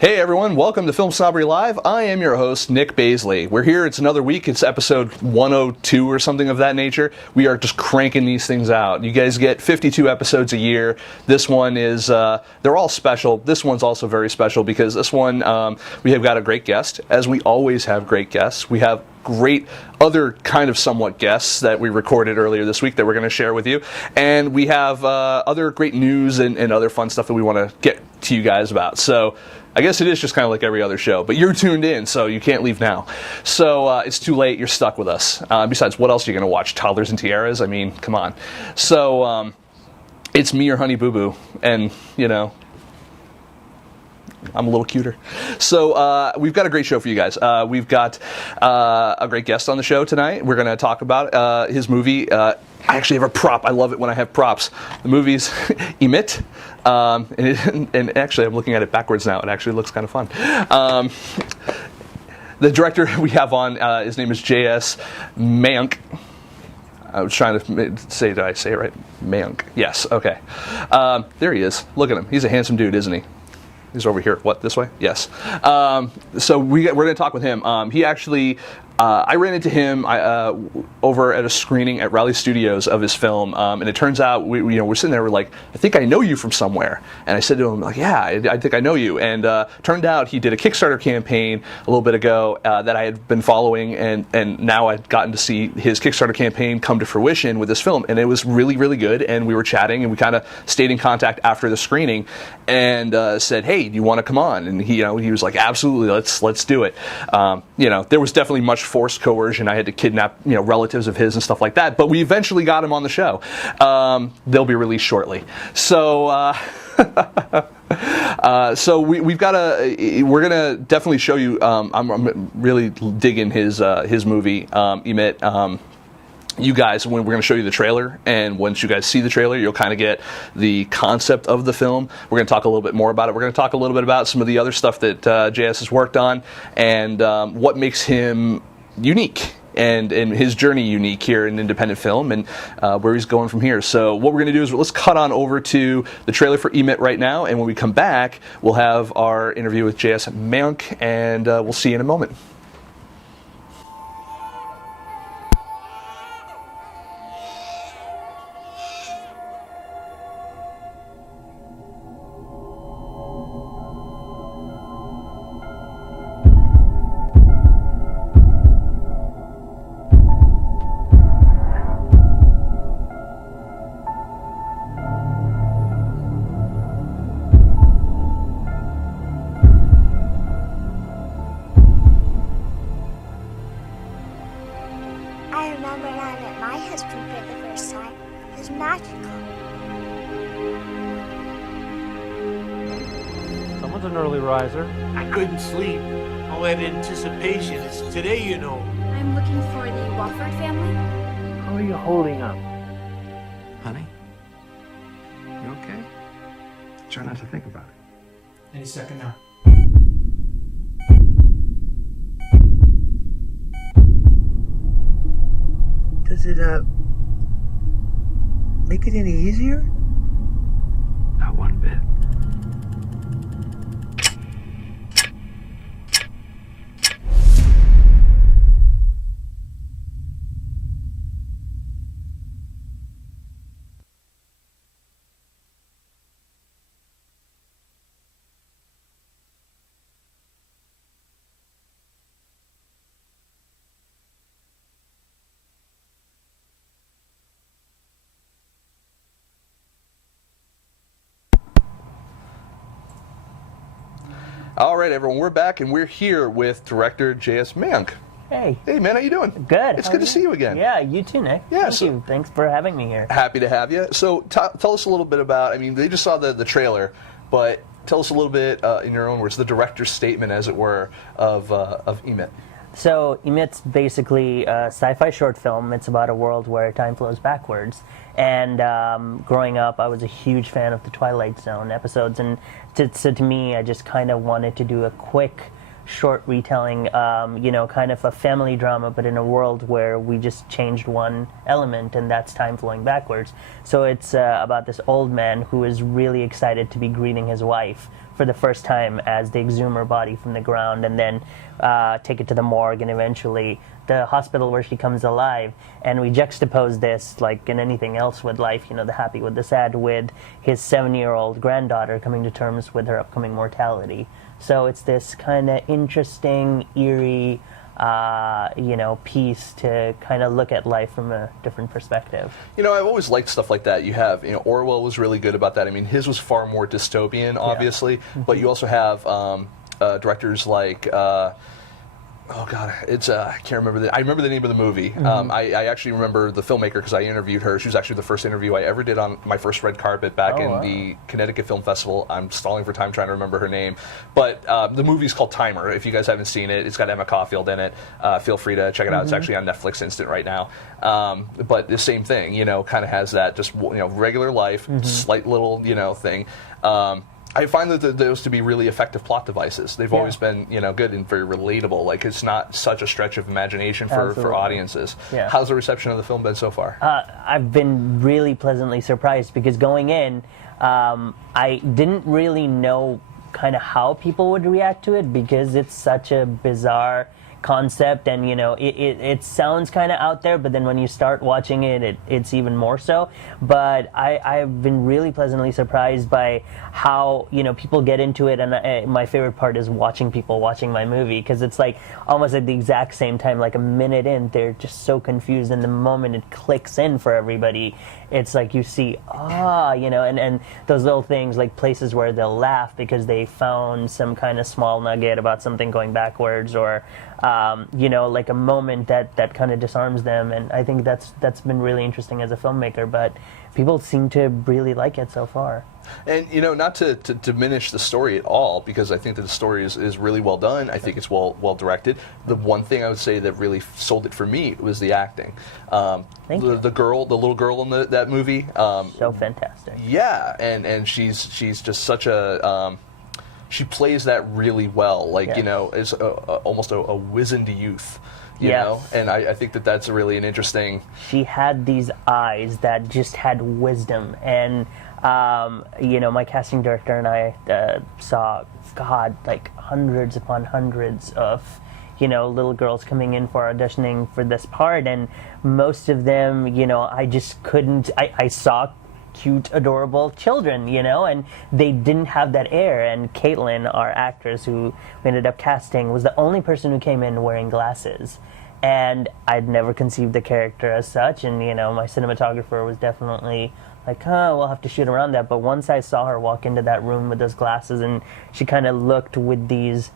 Hey everyone, welcome to FilmSnobbery Live. I am your host, Nic Baisley. We're here, it's another week, it's episode 102 or something of that nature. We are just cranking these things out. You guys get 52 episodes a year. This one is, they're all special. This one's also very special because this one, we have got a great guest, as we always have great guests. We have great other kind of somewhat guests that we recorded earlier this week that we're going to share with you. And we have other great news and other fun stuff that we want to get to you guys about. So I guess it is just kind of like every other show, but you're tuned in, so you can't leave now. So it's too late, you're stuck with us. Besides, what else are you going to watch? Toddlers and Tiaras? I mean, come on. So it's me, your honey boo boo, and, you know, I'm a little cuter. So we've got a great show for you guys. We've got a great guest on the show tonight. We're going to talk about his movie. I actually have a prop. I love it when I have props. The movie's EMIT. And actually, I'm looking at it backwards now. It actually looks kind of fun. The director we have on, his name is J.S. Mayank. I was trying to say, did I say it right? Mayank. Yes, okay. There he is. Look at him. He's a handsome dude, isn't he? He's over here. What, this way? Yes. So we're going to talk with him. He actually, I ran into him over at a screening at Raleigh Studios of his film, and it turns out we're sitting there. We're like, I think I know you from somewhere. And I said to him, like, yeah, I think I know you. And turned out he did a Kickstarter campaign a little bit ago that I had been following, and now I'd gotten to see his Kickstarter campaign come to fruition with this film, and it was really, really good. And we were chatting, and we kind of stayed in contact after the screening, and said, hey, do you want to come on? And he was like, absolutely, let's do it. There was definitely much forced coercion. I had to kidnap relatives of his and stuff like that, but we eventually got him on the show. They'll be released shortly. So so we've got we're gonna definitely show you. I'm really digging his movie, EMIT. You guys, when we're going to show you the trailer, and once you guys see the trailer, you'll kind of get the concept of the film. We're going to talk a little bit more about it. We're going to talk a little bit about some of the other stuff that JS has worked on, and what makes him unique, and his journey unique here in independent film, and where he's going from here. So what we're going to do is let's cut on over to the trailer for EMIT right now, and when we come back, we'll have our interview with JS Mayank, and we'll see you in a moment. I remember when I met my husband for the first time. It was magical. Someone's an early riser. I couldn't sleep. All that anticipation. It's today, you know. I'm looking for the Wofford family. How are you holding up? Honey? You okay? Try not to think about it. Any second now. Does it, make it any easier? Not one bit. All right, everyone, we're back, and we're here with director J.S. Mayank. Hey. Hey, man, how you doing? Good. It's good to see you again. Yeah, you too, Nick. Yeah, Thank you. Thanks for having me here. Happy to have you. So tell us a little bit about, I mean, they just saw the trailer, but tell us a little bit, in your own words, the director's statement, as it were, of EMIT. So EMIT's basically a sci-fi short film. It's about a world where time flows backwards. And growing up, I was a huge fan of the Twilight Zone episodes. And so to me, I just kind of wanted to do a quick, short retelling, kind of a family drama, but in a world where we just changed one element, and that's time flowing backwards. So it's about this old man who is really excited to be greeting his wife for the first time as they exhume her body from the ground and then take it to the morgue and eventually the hospital where she comes alive. And we juxtapose this, like in anything else with life, the happy with the sad, with his 7-year-old granddaughter coming to terms with her upcoming mortality. So it's this kind of interesting, eerie, piece to kind of look at life from a different perspective. I've always liked stuff like that. You have, Orwell was really good about that. I mean, his was far more dystopian, obviously, but you also have directors like, oh God, it's I can't remember I remember the name of the movie. I actually remember the filmmaker because I interviewed her. She was actually the first interview I ever did on my first red carpet back in the Connecticut Film Festival. I'm stalling for time trying to remember her name. But the movie's called Timer. If you guys haven't seen it, it's got Emma Caulfield in it. Feel free to check it out. It's actually on Netflix Instant right now. But the same thing, kind of has that just regular life, slight little thing. I find that those to be really effective plot devices. They've always been, good and very relatable. Like, it's not such a stretch of imagination for audiences. Yeah. How's the reception of the film been so far? I've been really pleasantly surprised because going in, I didn't really know kind of how people would react to it because it's such a bizarre concept and it sounds kind of out there, but then when you start watching it, it's even more so. But I've been really pleasantly surprised by how people get into it, and my favorite part is watching people watching my movie because it's like almost at the exact same time, like a minute in, they're just so confused, and the moment it clicks in for everybody, it's like you see and those little things like places where they'll laugh because they found some kind of small nugget about something going backwards, or like a moment that kind of disarms them. And I think that's been really interesting as a filmmaker, but people seem to really like it so far. And, not to diminish the story at all, because I think that the story is really well done. I think it's well directed. The one thing I would say that really sold it for me was the acting. The little girl in that movie. So fantastic. Yeah, and she's just such a... she plays that really well, like, is almost a wizened youth, you know? And I think that's really an interesting... She had these eyes that just had wisdom, and, my casting director and I saw, like hundreds upon hundreds of, little girls coming in for auditioning for this part, and most of them, I just couldn't... I saw cute, adorable children, and they didn't have that air. And Caitlin, our actress who we ended up casting, was the only person who came in wearing glasses. And I'd never conceived the character as such, and my cinematographer was definitely like, we'll have to shoot around that. But once I saw her walk into that room with those glasses, and she kind of looked with these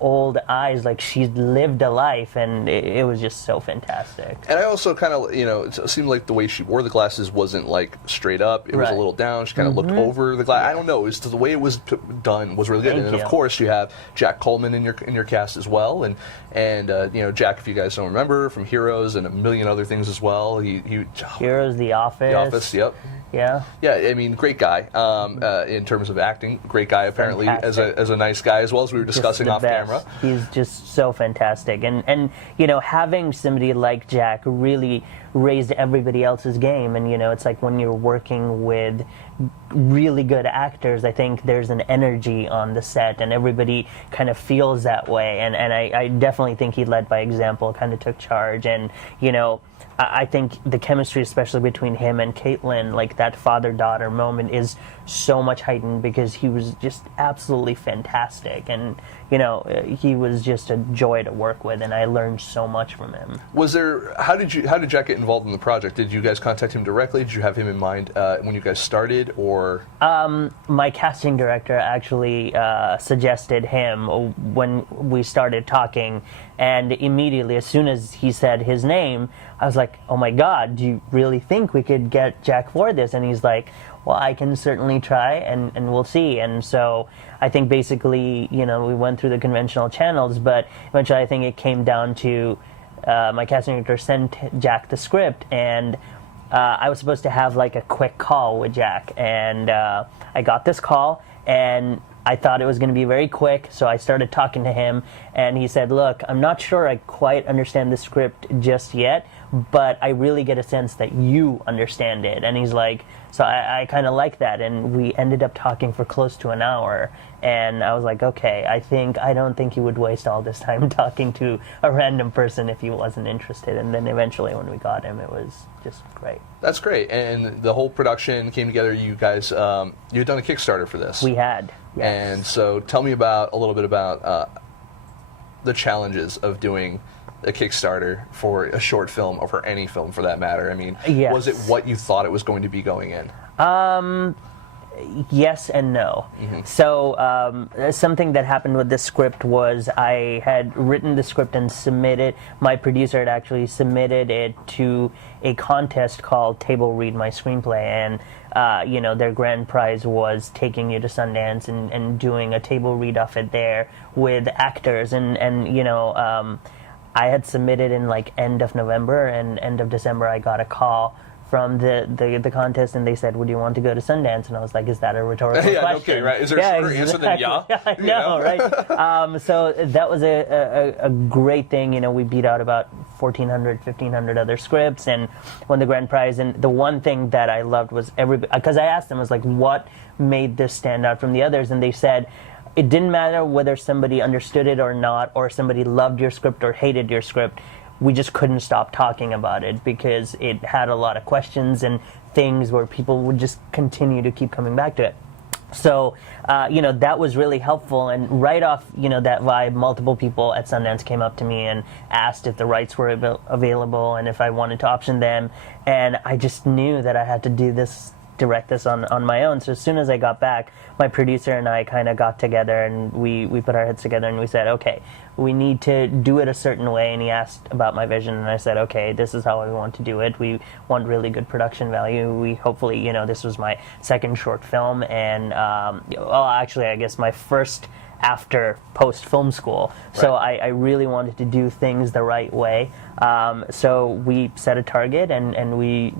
old eyes, like she'd lived a life, and it was just so fantastic. And I also kind of, it seemed like the way she wore the glasses wasn't like straight up. It was a little down. She kind of looked over the glass. I don't know. It was the way it was done was really good. Thank and then, you. of course, you have Jack Coleman in your cast as well. And Jack, if you guys don't remember, from Heroes and a million other things as well. Heroes, The Office. The Office, yep. Yeah. Yeah, I mean, great guy in terms of acting. Great guy, apparently, as a nice guy, as well as we were discussing off camera. He's just so fantastic. And having somebody like Jack really raised everybody else's game. And, it's like when you're working with really good actors, I think there's an energy on the set, and everybody kind of feels that way. And I definitely think he led by example, kind of took charge. And, I think the chemistry, especially between him and Caitlin, like that father-daughter moment, is so much heightened because he was just absolutely fantastic. And, he was just a joy to work with, and I learned so much from him. How did Jack get involved in the project? Did you guys contact him directly? Did you have him in mind when you guys started, or? My casting director actually suggested him when we started talking, and immediately, as soon as he said his name, I was like, oh my God, do you really think we could get Jack for this? And he's like, well, I can certainly try, and we'll see. And so I think basically, we went through the conventional channels, but eventually I think it came down to my casting director sent Jack the script, and I was supposed to have like a quick call with Jack, and I got this call, and I thought it was going to be very quick, so I started talking to him, and he said, look, I'm not sure I quite understand the script just yet, but I really get a sense that you understand it. And he's like, so I kind of like that. And we ended up talking for close to an hour. And I was like, okay, I don't think he would waste all this time talking to a random person if he wasn't interested. And then eventually when we got him, it was just great. That's great. And the whole production came together. You guys, you had done a Kickstarter for this. We had, yes. And so tell me a little bit about the challenges of doing a Kickstarter for a short film, or for any film for that matter. I mean, yes. Was it what you thought it was going to be going in? Yes and no. So something that happened with this script was I had written the script and submitted, my producer had actually submitted it to a contest called Table Read My Screenplay, and their grand prize was taking you to Sundance and doing a table read of it there with actors, and I had submitted in like end of November, and end of December I got a call from the contest, and they said, would you want to go to Sundance? And I was like, is that a rhetorical question? Okay, right. Is there a shorter answer than yeah? I know, right? So that was a great thing. We beat out about 1,400, 1,500 other scripts, and won the grand prize. And the one thing that I loved was because I asked them, I was like, what made this stand out from the others? And they said, it didn't matter whether somebody understood it or not, or somebody loved your script or hated your script. We just couldn't stop talking about it because it had a lot of questions and things where people would just continue to keep coming back to it. So, that was really helpful. And right off, that vibe, multiple people at Sundance came up to me and asked if the rights were available and if I wanted to option them. And I just knew that I had to direct this on my own. So as soon as I got back, my producer and I kind of got together, and we put our heads together and we said, okay, we need to do it a certain way. And he asked about my vision, and I said, okay, this is how I want to do it. We want really good production value. We hopefully, this was my second short film, and actually I guess my first after post-film school. Right. So I really wanted to do things the right way. So we set a target, and we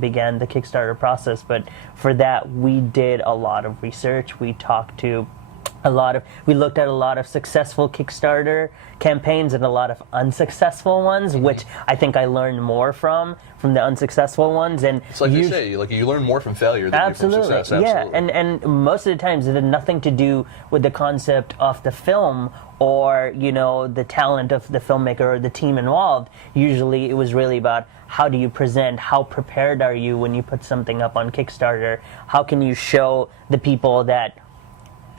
began the Kickstarter process. But for that, we did a lot of research. We talked to we looked at a lot of successful Kickstarter campaigns and a lot of unsuccessful ones, which I think I learned more from the unsuccessful ones. And it's like you say, you learn more from failure than you from success. Absolutely. Yeah, and most of the times it had nothing to do with the concept of the film or the talent of the filmmaker or the team involved. Usually it was really about how do you present, how prepared are you when you put something up on Kickstarter, how can you show the people that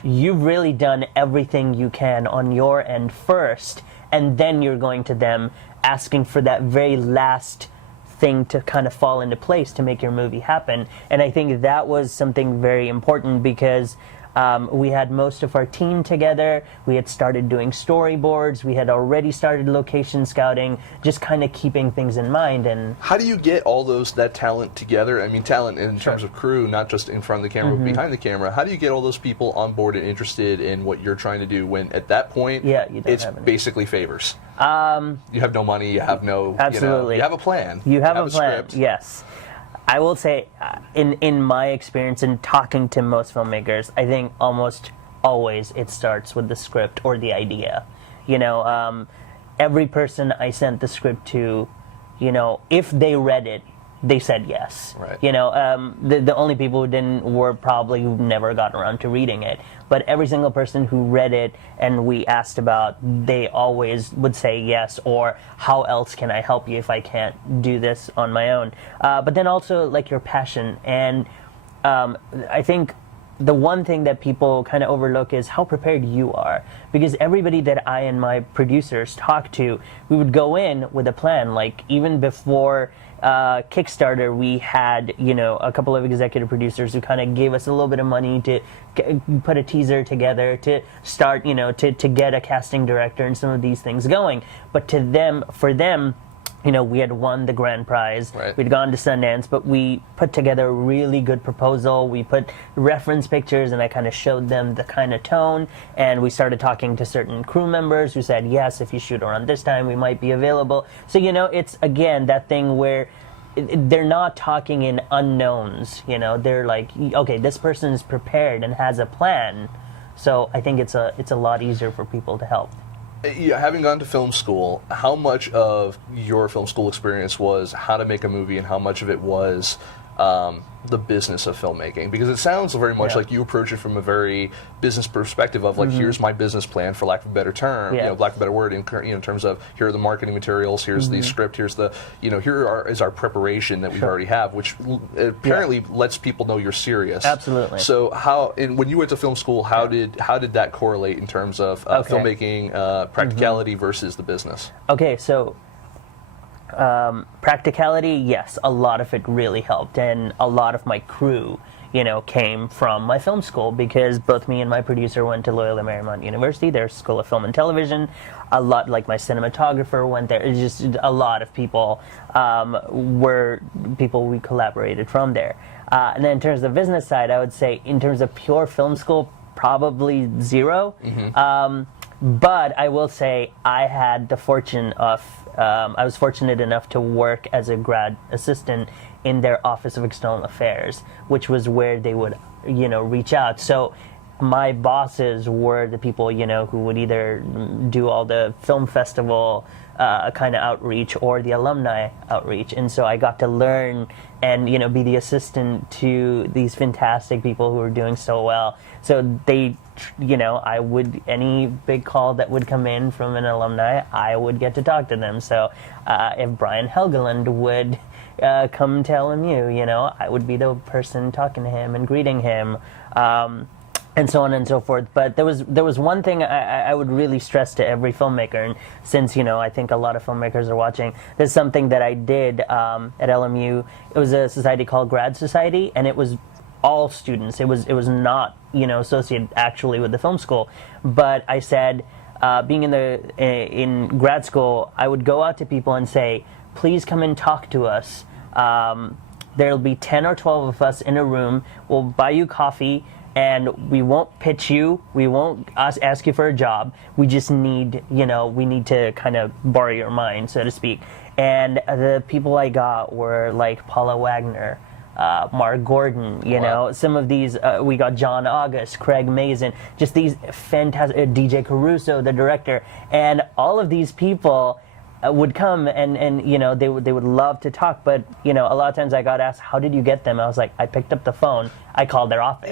you've really done everything you can on your end first, and then you're going to them asking for that very last thing to kind of fall into place to make your movie happen. And I think that was something very important because we had most of our team together. We had started doing storyboards. We had already started location scouting, just kind of keeping things in mind. And how do you get all that talent together? I mean, talent in terms of crew, not just in front of the camera, but behind the camera. How do you get all those people on board and interested in what you're trying to do when at that point it's basically favors? You have no money, you have no... Absolutely. You have a plan. You have a plan, script. yes. I will say, in my experience in talking to most filmmakers, I think almost always it starts with the script or the idea. Every person I sent the script to, if they read it, they said yes. Right. The only people who didn't were probably who never got around to reading it. But every single person who read it and we asked about, they always would say yes, or how else can I help you if I can't do this on my own? But then also your passion. And I think the one thing that people kind of overlook is how prepared you are. Because everybody that I and my producers talked to, we would go in with a plan. Even before Kickstarter, we had a couple of executive producers who kind of gave us a little bit of money to put a teaser together, to start to get a casting director and some of these things going. But for them, we had won the grand prize. Right. We'd gone to Sundance, but we put together a really good proposal. We put reference pictures, and I kind of showed them the kind of tone. And we started talking to certain crew members who said, yes, if you shoot around this time, we might be available. So, it's, again, that thing where they're not talking in unknowns. You know, they're like, okay, this person is prepared and has a plan. So I think it's a lot easier for people to help. Yeah, having gone to film school, how much of your film school experience was how to make a movie, and how much of it was the business of filmmaking? Because it sounds very much like you approach it from a very business perspective of like, here's my business plan, for lack of a better term, you know, lack of a better word, in terms of here are the marketing materials, here's the script, here's the, is our preparation that we already have, which apparently lets people know you're serious. Absolutely. So when you went to film school, how did that correlate in terms of filmmaking practicality versus the business? Okay, so practicality, yes, a lot of it really helped, and a lot of my crew, came from my film school, because both me and my producer went to Loyola Marymount University, their School of Film and Television. A lot, like my cinematographer went there. It's just a lot of people were people we collaborated from there. And then in terms of the business side, I would say in terms of pure film school, probably zero. But I will say I had the fortune of, I was fortunate enough to work as a grad assistant in their Office of External Affairs, which was where they would, reach out. So my bosses were the people, who would either do all the film festival kind of outreach or the alumni outreach. And so I got to learn and, be the assistant to these fantastic people who were doing so well. So they, I would, any big call that would come in from an alumni, I would get to talk to them. So if Brian Helgeland would come to LMU, I would be the person talking to him and greeting him. And so on and so forth. But there was one thing I would really stress to every filmmaker, and since I think a lot of filmmakers are watching, there's something that I did at LMU. It was a society called Grad Society, and it was all students. It was not associated actually with the film school. But I said, being in grad school, I would go out to people and say, please come and talk to us. There'll be 10 or 12 of us in a room. We'll buy you coffee. And we won't pitch you. We won't ask you for a job. We just need, we need to kind of borrow your mind, so to speak. And the people I got were like Paula Wagner, Mark Gordon, some of these, we got John August, Craig Mazin, just these fantastic, DJ Caruso, the director. And all of these people would come and they would love to talk, but a lot of times I got asked, how did you get them? I was like, I picked up the phone, I called their office.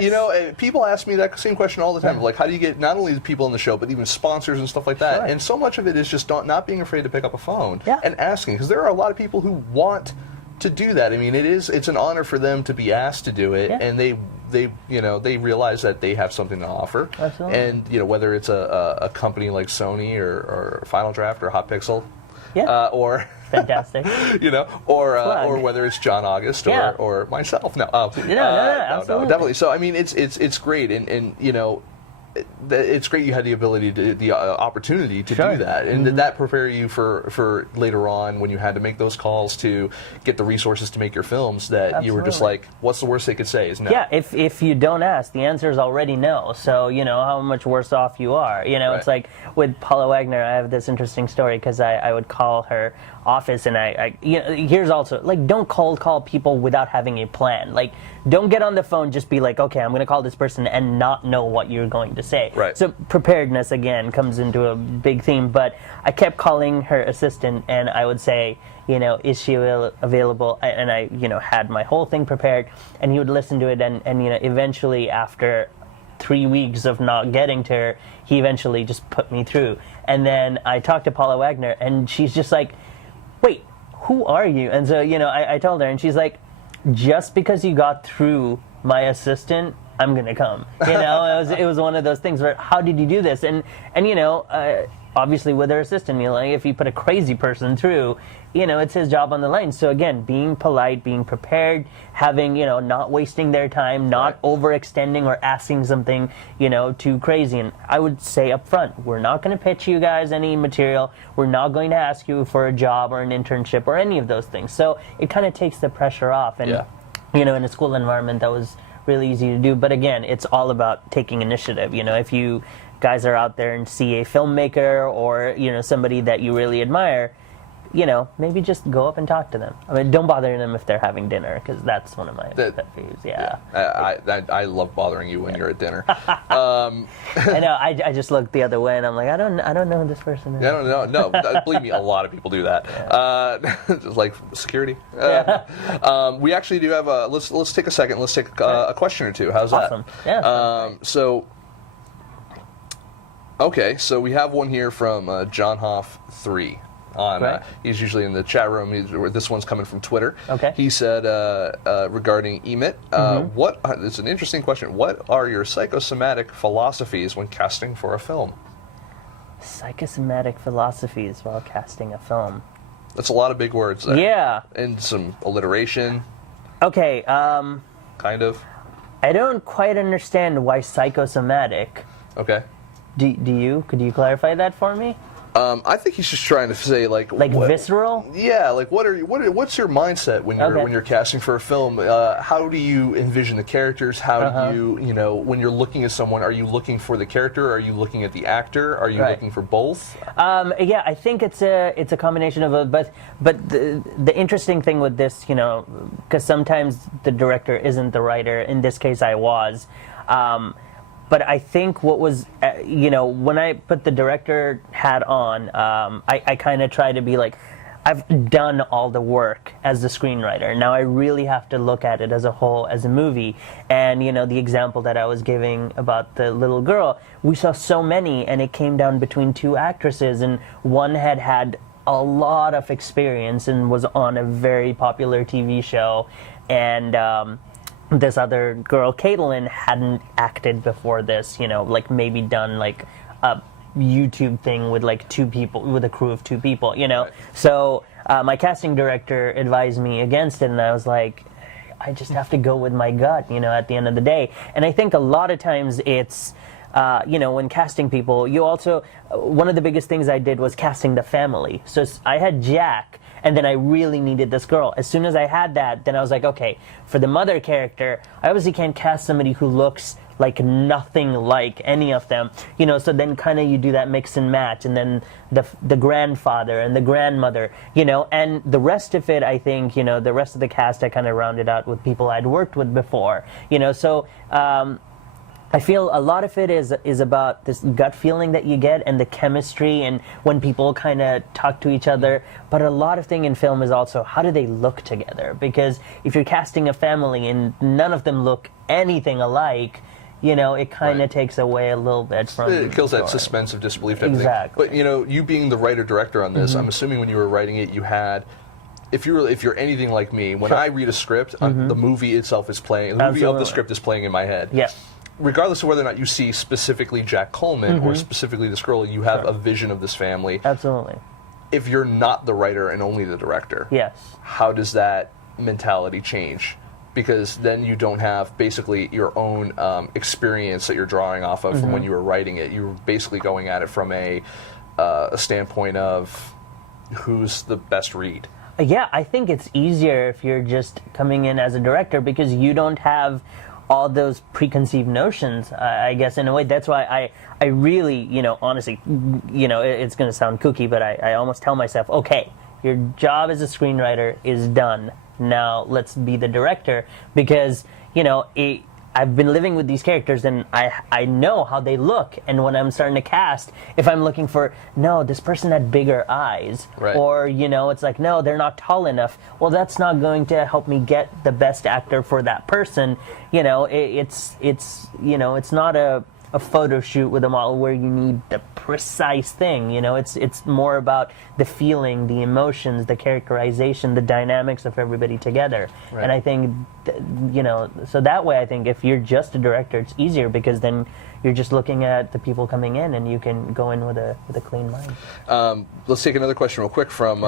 People ask me that same question all the time, like, how do you get not only the people on the show, but even sponsors and stuff like that? Sure. And so much of it is just not being afraid to pick up a phone and asking, because there are a lot of people who want to do that. I mean, it's an honor for them to be asked to do it, and they realize that they have something to offer. Absolutely. And whether it's a company like Sony or Final Draft or Hot Pixel, or fantastic, or whether it's John August or myself. No, absolutely. Definitely. So I mean, it's great, and it's great you had the ability the opportunity to do that, and did that prepare you for later on when you had to make those calls to get the resources to make your films, that you were just like, what's the worst they could say is no? Yeah, if you don't ask, the answer is already no. So how much worse off you are. It's like with Paula Wagner, I have this interesting story, because I would call her office, and I here's also, like, don't cold call people without having a plan. Like, don't get on the phone, just be like, okay, I'm going to call this person, and not know what you're going to say. Right. So preparedness, again, comes into a big theme, but I kept calling her assistant, and I would say, is she available? And I, had my whole thing prepared, and he would listen to it, and eventually, after 3 weeks of not getting to her, he eventually just put me through. And then I talked to Paula Wagner, and she's just like, wait, who are you? And so, I told her, and she's like, just because you got through my assistant, I'm gonna come. It was one of those things where, how did you do this? And obviously with her assistant, if you put a crazy person through, it's his job on the line. So again, being polite, being prepared, having, not wasting their time, not overextending or asking something, too crazy. And I would say up front, we're not going to pitch you guys any material. We're not going to ask you for a job or an internship or any of those things. So it kind of takes the pressure off. And, in a school environment, that was really easy to do. But again, it's all about taking initiative. If you guys are out there and see a filmmaker or, somebody that you really admire, maybe just go up and talk to them. I mean, don't bother them if they're having dinner, because that's one of my pet peeves. Yeah. I love bothering you when you're at dinner. I know. I just look the other way and I'm like, I don't know who this person is. I don't know. No, believe me, a lot of people do that. Just like security. We actually do have let's take a second. Let's take a question or two. How's awesome. that? Yeah. So we have one here from John Hoff 3. He's usually in the chat room. This one's coming from Twitter. Okay. He said regarding EMIT, it's an interesting question. What are your psychosomatic philosophies when casting for a film? Psychosomatic philosophies while casting a film. That's a lot of big words there. Yeah. And some alliteration. Okay. Kind of. I don't quite understand why psychosomatic. Okay. Do you? Could you clarify that for me? I think he's just trying to say like visceral. Yeah, like what's your mindset when you're casting for a film? How do you envision the characters? How do you when you're looking at someone? Are you looking for the character? Are you looking at the actor? Are you looking for both? Yeah, I think it's a combination of both. But the interesting thing with this, because sometimes the director isn't the writer. In this case, I was. But I think what was, when I put the director hat on, I kind of try to be like, I've done all the work as the screenwriter. Now I really have to look at it as a whole, as a movie. And, the example that I was giving about the little girl, we saw so many, and it came down between two actresses, and one had a lot of experience and was on a very popular TV show. And, this other girl, Caitlin, hadn't acted before this, maybe done like a YouTube thing with like two people, with a crew of two people, Right. So my casting director advised me against it, and I was like, I just have to go with my gut, at the end of the day. And I think a lot of times it's, when casting people, you also, one of the biggest things I did was casting the family. So I had Jack, and then I really needed this girl. As soon as I had that, then I was like, okay, for the mother character, I obviously can't cast somebody who looks like nothing like any of them, so then kind of you do that mix and match, and then the grandfather and the grandmother, and the rest of it, I think, the rest of the cast I kind of rounded out with people I'd worked with before, so I feel a lot of it is about this gut feeling that you get and the chemistry and when people kind of talk to each other. But a lot of thing in film is also how do they look together? Because if you're casting a family and none of them look anything alike, it kind of takes away a little bit from it kills that suspense of disbelief. Exactly. But you being the writer-director on this, I'm assuming when you were writing it, you had. If you're anything like me, when I read a script, the movie itself is playing. The movie of the script is playing in my head. Yeah. Regardless of whether or not you see specifically Jack Coleman or specifically this girl, you have a vision of this family. Absolutely. If you're not the writer and only the director, yes, how does that mentality change? Because then you don't have basically your own experience that you're drawing off of from when you were writing it. You're basically going at it from a standpoint of who's the best read. Yeah, I think it's easier if you're just coming in as a director because you don't have all those preconceived notions, I guess, in a way. That's why I really, honestly, it's going to sound kooky, but I almost tell myself, okay, your job as a screenwriter is done. Now let's be the director because, I've been living with these characters and I know how they look. And when I'm starting to cast, if I'm looking for, no, this person had bigger eyes. Right. Or, it's like, no, they're not tall enough. Well, that's not going to help me get the best actor for that person. It's not a photo shoot with a model where you need the precise thing. It's more about the feeling, the emotions, the characterization, the dynamics of everybody together. Right. And I think, so that way I think if you're just a director, it's easier because then you're just looking at the people coming in and you can go in with a clean mind. Let's take another question real quick from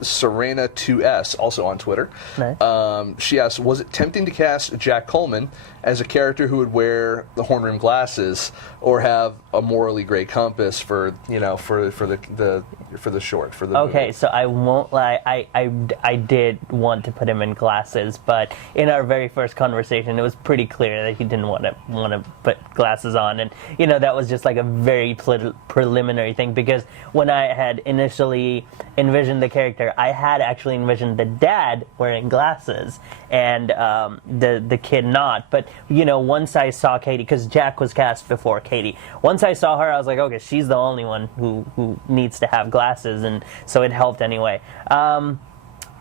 Serena2S, also on Twitter. Nice. She asks, was it tempting to cast Jack Coleman as a character who would wear the horn-rimmed glasses or have a morally gray compass for the short, for the Okay, movie? so I won't lie, I did want to put him in glasses, but in our very first conversation, it was pretty clear that he didn't want to put glasses on, and that was just like a very preliminary thing, because when I had initially envisioned the character, I had actually envisioned the dad wearing glasses and the kid not. But once I saw Katie, because Jack was cast before Katie, once I saw her, I was like, okay, she's the only one who needs to have glasses, and so it helped anyway.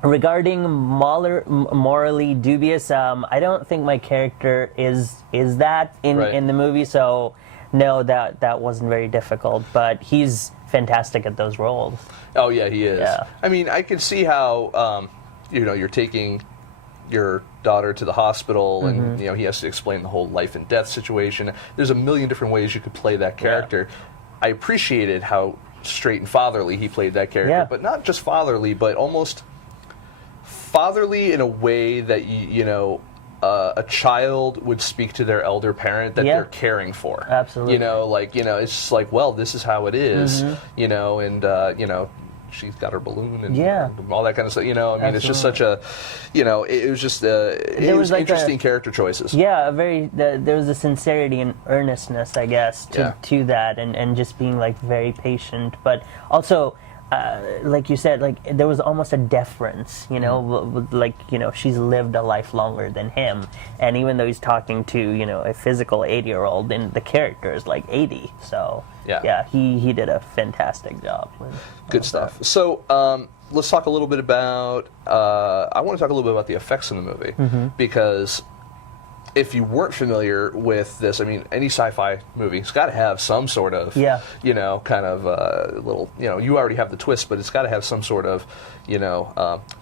Regarding morally dubious, I don't think my character is that in the movie, so no, that wasn't very difficult, but he's fantastic at those roles. Oh yeah, he is. Yeah. I mean, I can see how you're taking your daughter to the hospital, and he has to explain the whole life and death situation. There's a million different ways you could play that character. I appreciated how straight and fatherly he played that character, but not just fatherly, but almost fatherly in a way that a child would speak to their elder parent that they're caring for. Absolutely. It's just like, well, this is how it is, and she's got her balloon and all that kind of stuff. I mean, Absolutely. It's just such a, it was just it was like interesting character choices. Yeah, there was a sincerity and earnestness, I guess, to that, and just being like very patient, but also. Like you said, like there was almost a deference, she's lived a life longer than him, and even though he's talking to a physical 80-year-old, and the character is like 80, so he did a fantastic job. Good stuff. So let's talk a little bit about. I want to talk a little bit about the effects in the movie, because if you weren't familiar with this, I mean, any sci-fi movie, it's got to have some sort of, kind of little, you already have the twist, but it's got to have some sort of,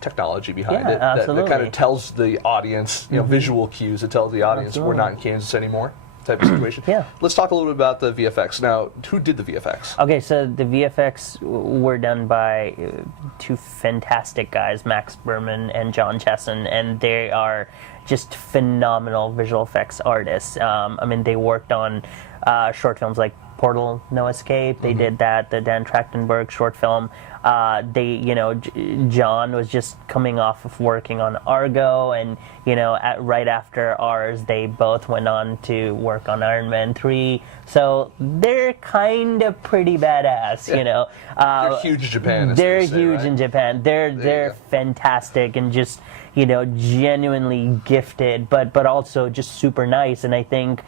technology behind it that kind of tells the audience, visual cues that tells the audience we're not in Kansas anymore. Type of situation. Let's talk a little bit about the VFX. Now, who did the VFX? Okay, so the VFX were done by two fantastic guys, Max Berman and John Chesson, and they are just phenomenal visual effects artists. I mean, they worked on short films like Portal, No Escape. They did that, the Dan Trachtenberg short film. John was just coming off of working on Argo, and right after ours, they both went on to work on Iron Man 3. So they're kind of pretty badass, They're huge in Japan. They're huge in Japan. They're fantastic and just genuinely gifted, but also just super nice. And I think.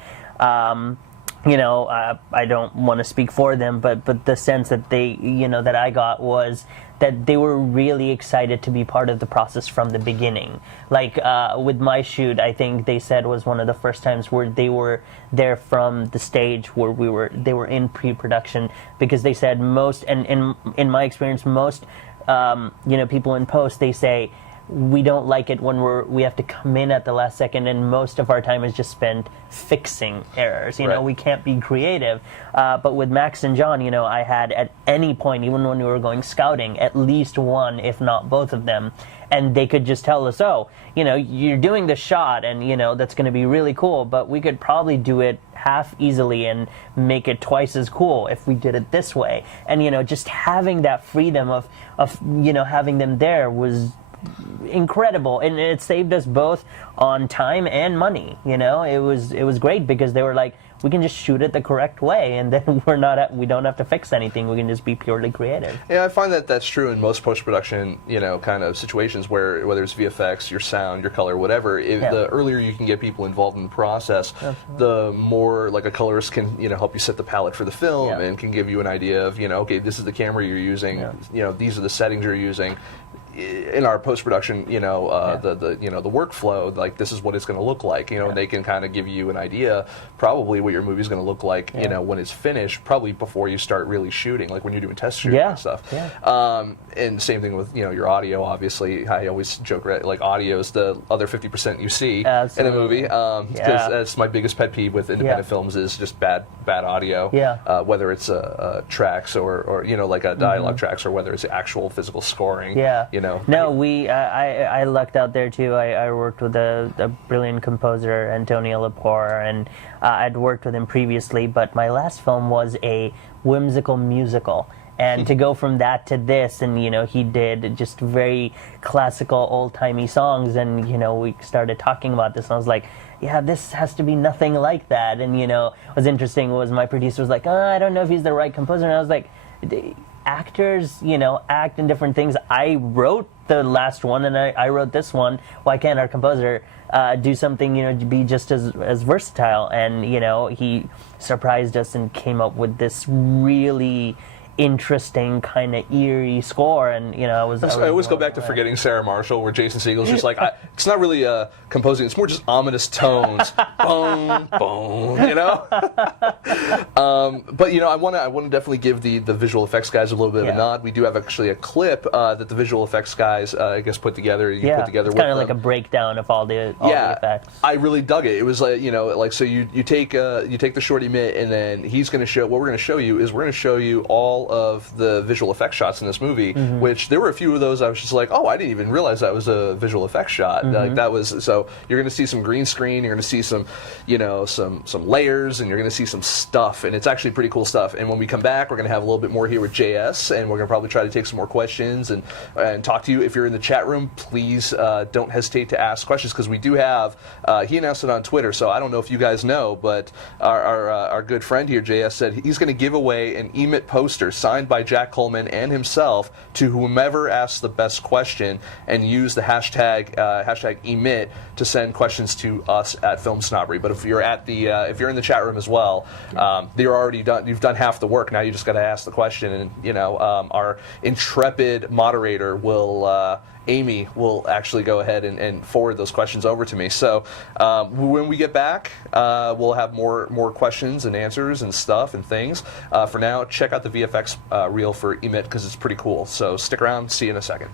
I don't want to speak for them, but the sense that they, that I got was that they were really excited to be part of the process from the beginning. Like with my shoot, I think they said was one of the first times where they were there from the stage where they were in pre-production, because they said most, and in my experience, most, people in post, they say, we don't like it when we have to come in at the last second, and most of our time is just spent fixing errors. We can't be creative. But with Max and John, I had at any point, even when we were going scouting, at least one, if not both of them, and they could just tell us, you're doing this shot, and that's going to be really cool, but we could probably do it half easily and make it twice as cool if we did it this way. And just having that freedom of having them there was incredible, and it saved us both on time and money. It was great, because they were like, we can just shoot it the correct way, and then we don't have to fix anything. We can just be purely creative. Yeah, I find that that's true in most post-production, kind of situations where, whether it's VFX, your sound, your color, whatever, the earlier you can get people involved in the process, the more like a colorist can, help you set the palette for the film and can give you an idea of, okay, this is the camera you're using, these are the settings you're using. In our post-production, the workflow, like this is what it's going to look like, and they can kind of give you an idea, probably what your movie's going to look like, when it's finished, probably before you start really shooting, like when you're doing test shooting and stuff. And same thing with your audio. Obviously, I always joke, like audio is the other 50% you see in a movie, because that's my biggest pet peeve with independent films is just bad audio. Whether it's tracks or like a dialogue tracks, or whether it's actual physical scoring. know. No, I lucked out there too. I worked with a brilliant composer, Antonio Lepore, and I'd worked with him previously, but my last film was a whimsical musical. And to go from that to this, and he did just very classical, old-timey songs, and we started talking about this, and I was like, yeah, this has to be nothing like that. And what was interesting was my producer was like, I don't know if he's the right composer, and I was like, actors, act in different things. I wrote the last one, and I wrote this one. Why can't our composer do something, to be just as versatile? And he surprised us and came up with this really interesting kind of eerie score, and I always go back to Forgetting Sarah Marshall, where Jason Segel's just like, it's not really composing, it's more just ominous tones. Boom, boom, but I want to definitely give the visual effects guys a little bit of a nod. We do have actually a clip that the visual effects guys I guess put together. Put together it's kind of like a breakdown of all the effects. I really dug it. It was like so you take the short EMIT, and then he's going to show what we're going to show you is we're going to show you all of the visual effects shots in this movie, which there were a few of those I was just like, oh, I didn't even realize that was a visual effects shot. Like that was, so you're going to see some green screen, you're going to see some some layers, and you're going to see some stuff, and it's actually pretty cool stuff. And when we come back, we're going to have a little bit more here with JS, and we're going to probably try to take some more questions and talk to you. If you're in the chat room, please don't hesitate to ask questions, because we do have he announced it on Twitter, so I don't know if you guys know, but our good friend here, JS, said he's going to give away an EMIT poster signed by Jack Coleman and himself to whomever asks the best question, and use the hashtag EMIT to send questions to us at FilmSnobbery. But if you're if you're in the chat room as well, you're already done. You've done half the work. Now you just got to ask the question, and our intrepid moderator will. Amy will actually go ahead and forward those questions over to me. So when we get back, we'll have more questions and answers and stuff and things. For now, check out the VFX reel for EMIT, because it's pretty cool. So stick around. See you in a second.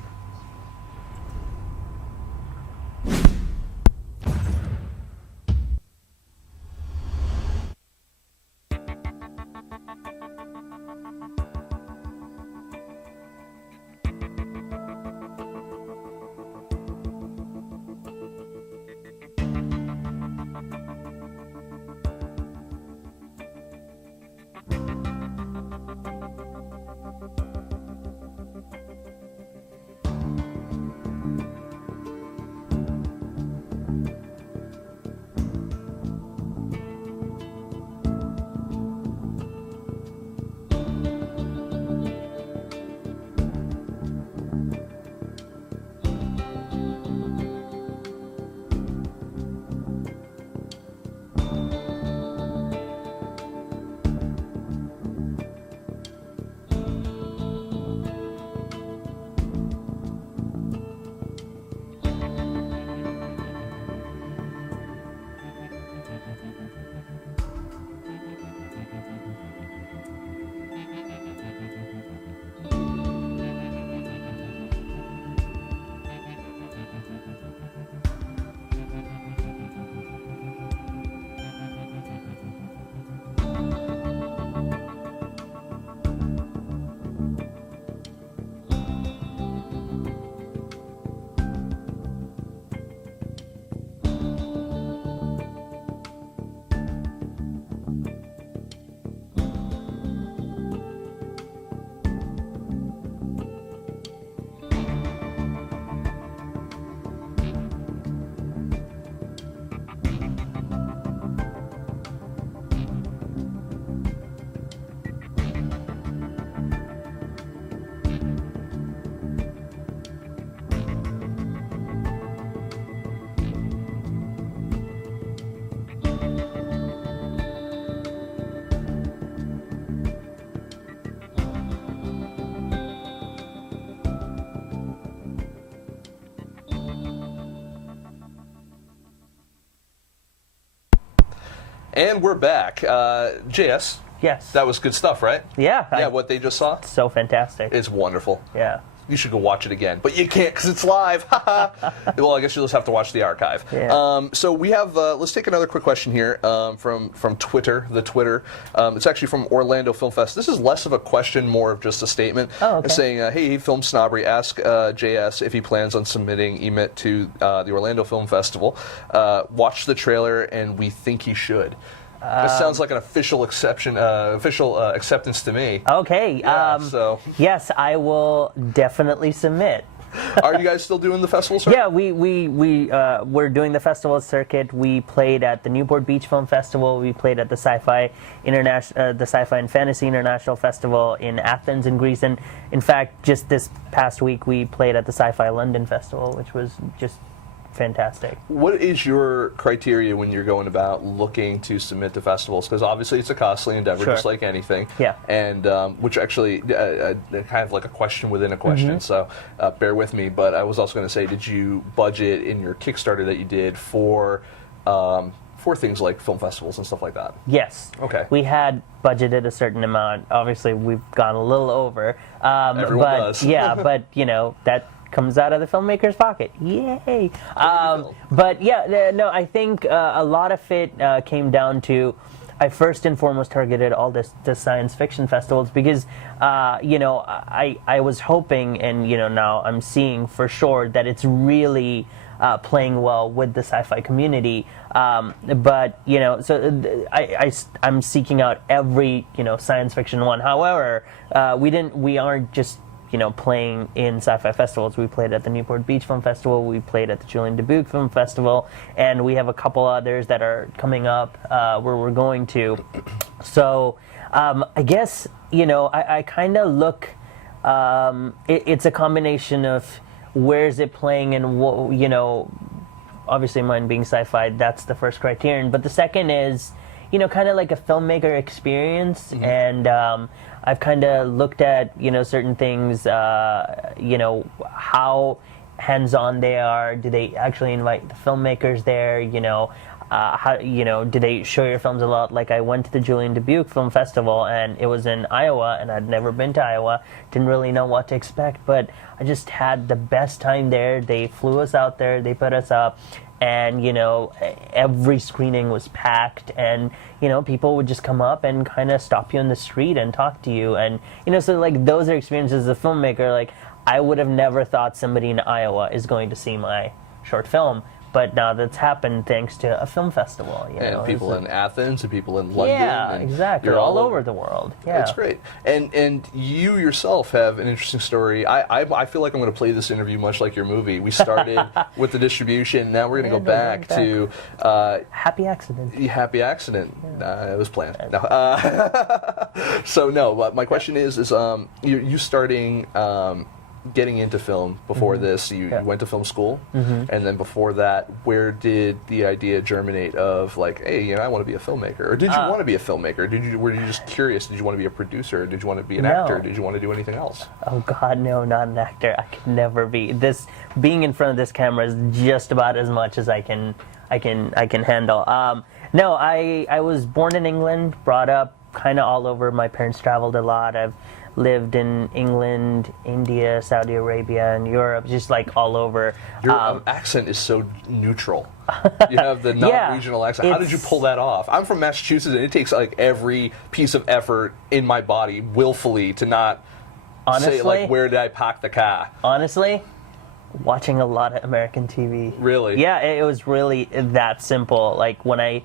And we're back. JS. Yes. That was good stuff, right? Yeah. Yeah, what they just saw? So fantastic. It's wonderful. Yeah. you should go watch it again. But you can't because it's live. Well, I guess you'll just have to watch the archive. Yeah. So we have, let's take another quick question here from Twitter, the Twitter. It's actually from Orlando Film Fest. This is less of a question, more of just a statement. Oh, okay. It's saying, hey, Film Snobbery, ask JS if he plans on submitting EMIT to the Orlando Film Festival. Watch the trailer, and we think he should. That sounds like an official acceptance to me. Okay. Yeah, so. Yes, I will definitely submit. Are you guys still doing the festival circuit? Yeah, we're doing the festival circuit. We played at the Newport Beach Film Festival. We played at the Sci-Fi and Fantasy International Festival in Athens, in Greece. And in fact, just this past week, we played at the Sci-Fi London Festival, which was just fantastic. What is your criteria when you're going about looking to submit to festivals? Because obviously it's a costly endeavor, Sure. just like anything. Yeah. And which actually, kind of like a question within a question, so bear with me. But I was also going to say, did you budget in your Kickstarter that you did for things like film festivals and stuff like that? Yes. Okay. We had budgeted a certain amount. Obviously, we've gone a little over. Everyone but, does. Yeah, but, that comes out of the filmmaker's pocket. Yay! But yeah, no, I think a lot of it came down to, I first and foremost targeted all the science fiction festivals because, I was hoping, and now I'm seeing for sure that it's really playing well with the sci-fi community. But so I'm seeking out every science fiction one. However, we aren't just playing in sci-fi festivals. We played at the Newport Beach Film Festival, we played at the Julian Dubuque Film Festival, and we have a couple others that are coming up where we're going to. So I guess, I kind of look, it's a combination of where is it playing and what, obviously mine being sci-fi, that's the first criterion, but the second is, kind of like a filmmaker experience, and I've kind of looked at, certain things, how hands-on they are. Do they actually invite the filmmakers there? How, do they show your films a lot? Like, I went to the Julian Dubuque Film Festival, and it was in Iowa, and I'd never been to Iowa. Didn't really know what to expect, but I just had the best time there. They flew us out there. They put us up. And, every screening was packed, and, people would just come up and kind of stop you in the street and talk to you. And, so, like, those are experiences as a filmmaker. Like, I would have never thought somebody in Iowa is going to see my short film. But now that's happened thanks to a film festival. And people in Athens and people in London. Yeah, and exactly. You're all over the world. Yeah. That's great. And you yourself have an interesting story. I feel like I'm going to play this interview much like your movie. We started with the distribution. Now we're going to go back to... Happy Accident. Happy Accident. It was planned. No. So, no, but my question is you starting... getting into film before this, you went to film school, and then before that, where did the idea germinate of like, hey, I want to be a filmmaker? Or did you want to be a filmmaker? Were you just curious? Did you want to be a producer? Did you want to be an actor? Did you want to do anything else? Oh God, no, not an actor. I could never be. Being in front of this camera is just about as much as I can handle. No, I was born in England, brought up kind of all over. My parents traveled a lot. I've lived in England, India, Saudi Arabia, and Europe, just like all over. Your accent is so neutral. You have the non-regional accent. How did you pull that off? I'm from Massachusetts, and it takes like every piece of effort in my body willfully to not say like, where did I park the car? Honestly, watching a lot of American TV. Really? Yeah, it was really that simple. Like when I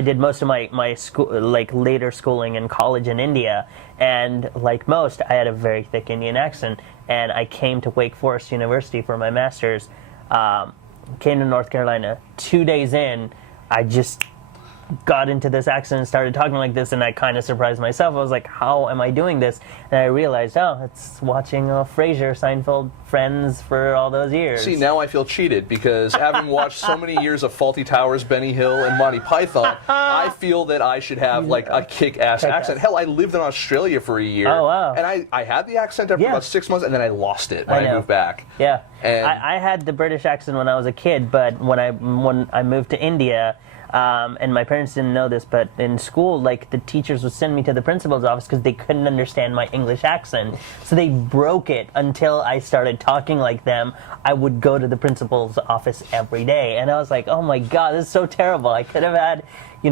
did most of my school, like later schooling in college in India, and like most, I had a very thick Indian accent. And I came to Wake Forest University for my master's. Came to North Carolina. 2 days in, I just got into this accent and started talking like this, and I kind of surprised myself. I was like, how am I doing this? And I realized, it's watching Frasier, Seinfeld, Friends for all those years. See, now I feel cheated because having watched so many years of Fawlty Towers, Benny Hill, and Monty Python, I feel that I should have like a kick-ass accent. Hell, I lived in Australia for a year. Oh, wow. And I had the accent after about 6 months, and then I lost it when I moved back. Yeah. And I had the British accent when I was a kid, but when I moved to India, and my parents didn't know this, but in school, like, the teachers would send me to the principal's office because they couldn't understand my English accent. So they broke it until I started talking like them. I would go to the principal's office every day, and I was like, oh my God, this is so terrible. I could have had,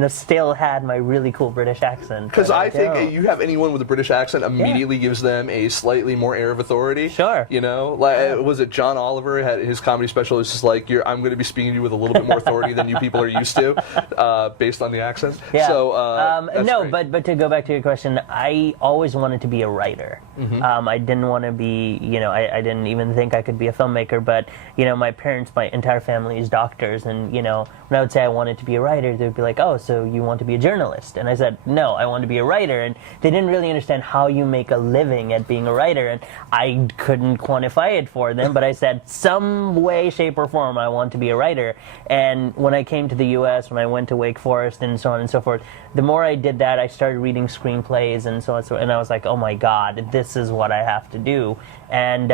still had my really cool British accent. Because I think don't. you have anyone with a British accent immediately gives them a slightly more air of authority. Sure. Like was it John Oliver had his comedy special? It's just like I'm going to be speaking to you with a little bit more authority than you people are used to, based on the accent. Yeah. So no, great. but to go back to your question, I always wanted to be a writer. I didn't want to be, I didn't even think I could be a filmmaker. But my parents, my entire family is doctors, and when I would say I wanted to be a writer, they'd be like, "Oh, so you want to be a journalist?" And I said, "No, I want to be a writer." And they didn't really understand how you make a living at being a writer, and I couldn't quantify it for them. But I said, some way, shape, or form, I want to be a writer. And when I came to the U.S., when I went to Wake Forest, and so on and so forth, the more I did that, I started reading screenplays and so on. And I was like, "Oh my God, this is what I have to do." And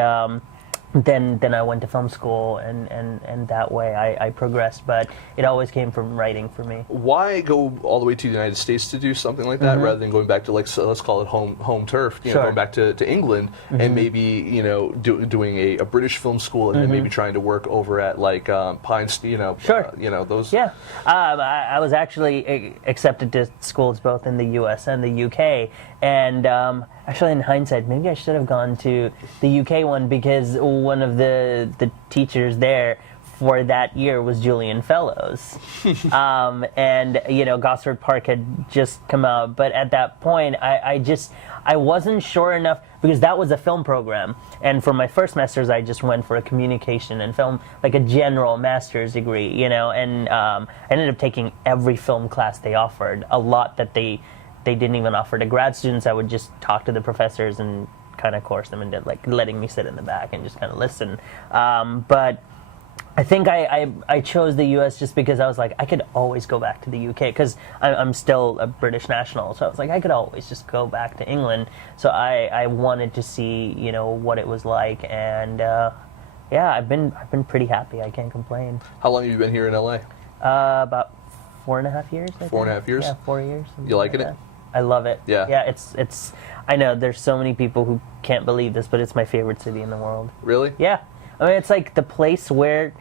then I went to film school, and that way I progressed. But it always came from writing for me. Why go all the way to the United States to do something like that rather than going back to, so let's call it home turf, Sure. going back to England and maybe doing a British film school and then maybe trying to work over at like Pines, Sure. Those. Yeah, I was actually accepted to schools both in the U.S. and the U.K. And actually, in hindsight, maybe I should have gone to the U.K. one, because one of the teachers there for that year was Julian Fellows. And, Gosford Park had just come out. But at that point, I wasn't sure enough, because that was a film program. And for my first master's, I just went for a communication and film, like a general master's degree, and I ended up taking every film class they offered, a lot that they didn't even offer to grad students. I would just talk to the professors and kind of course them into letting me sit in the back and just kind of listen. But I think I chose the U.S. just because I was like, I could always go back to the U.K. because I'm still a British national. So I was like, I could always just go back to England. So I wanted to see, what it was like. And I've been pretty happy. I can't complain. How long have you been here in L.A.? About 4.5 years. I think. 4.5 years? Yeah, 4 years. You liking it? That. I love it. Yeah. Yeah, it's. I know there's so many people who can't believe this, but it's my favorite city in the world. Really? Yeah. I mean, it's like the place where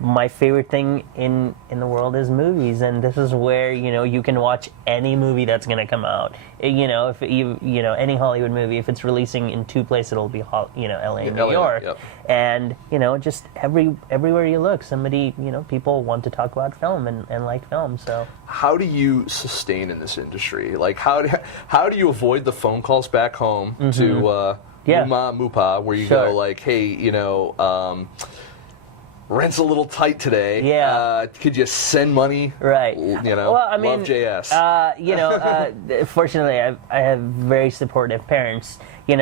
my favorite thing in the world is movies, and this is where you can watch any movie that's going to come out. If any Hollywood movie, if it's releasing in two places, it'll be LA and New York. Yep. And just everywhere you look, somebody people want to talk about film and like film. So how do you sustain in this industry? Like how do you avoid the phone calls back home to Muma Mupa, where you go like, hey, rent's a little tight today. Yeah. Could you send money? Right. Well, I mean, love JS. Fortunately, I have very supportive parents. They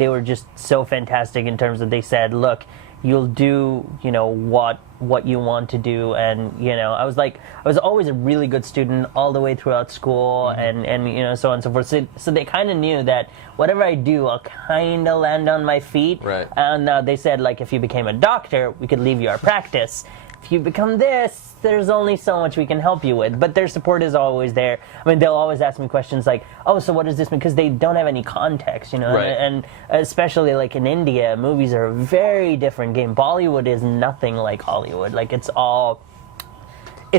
were just so fantastic in terms of, they said, look, you'll do what you want to do. And I was always a really good student all the way throughout school, and so on and so forth. So they kind of knew that whatever I do, I'll kind of land on my feet. Right. And they said, like, if you became a doctor, we could leave you our practice. If you become this, there's only so much we can help you with. But their support is always there. I mean, they'll always ask me questions like, oh, so what does this mean? Because they don't have any context, Right. And especially like in India, movies are a very different game. Bollywood is nothing like Hollywood. Like, it's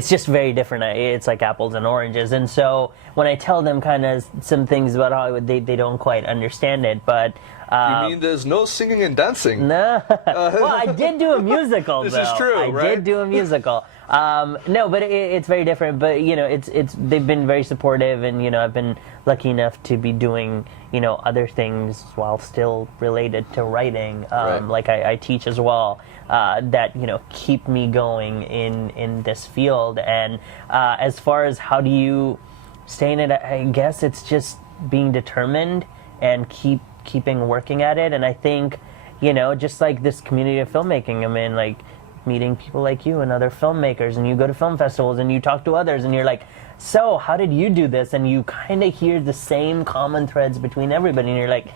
just very different. It's like apples and oranges. And so when I tell them kind of some things about Hollywood, they don't quite understand it. But you mean there's no singing and dancing? No. Well, I did do a musical, This though. is true, I right? did do a musical. No, but it's very different. But they've been very supportive, and I've been lucky enough to be doing other things while still related to writing. Right. Like I teach as well. That keep me going in this field. And as far as how do you stay in it, I guess it's just being determined and keeping working at it. And I think just like this community of filmmaking, I mean, like meeting people like you and other filmmakers, and you go to film festivals and you talk to others and you're like, so how did you do this? And you kind of hear the same common threads between everybody, and you're like,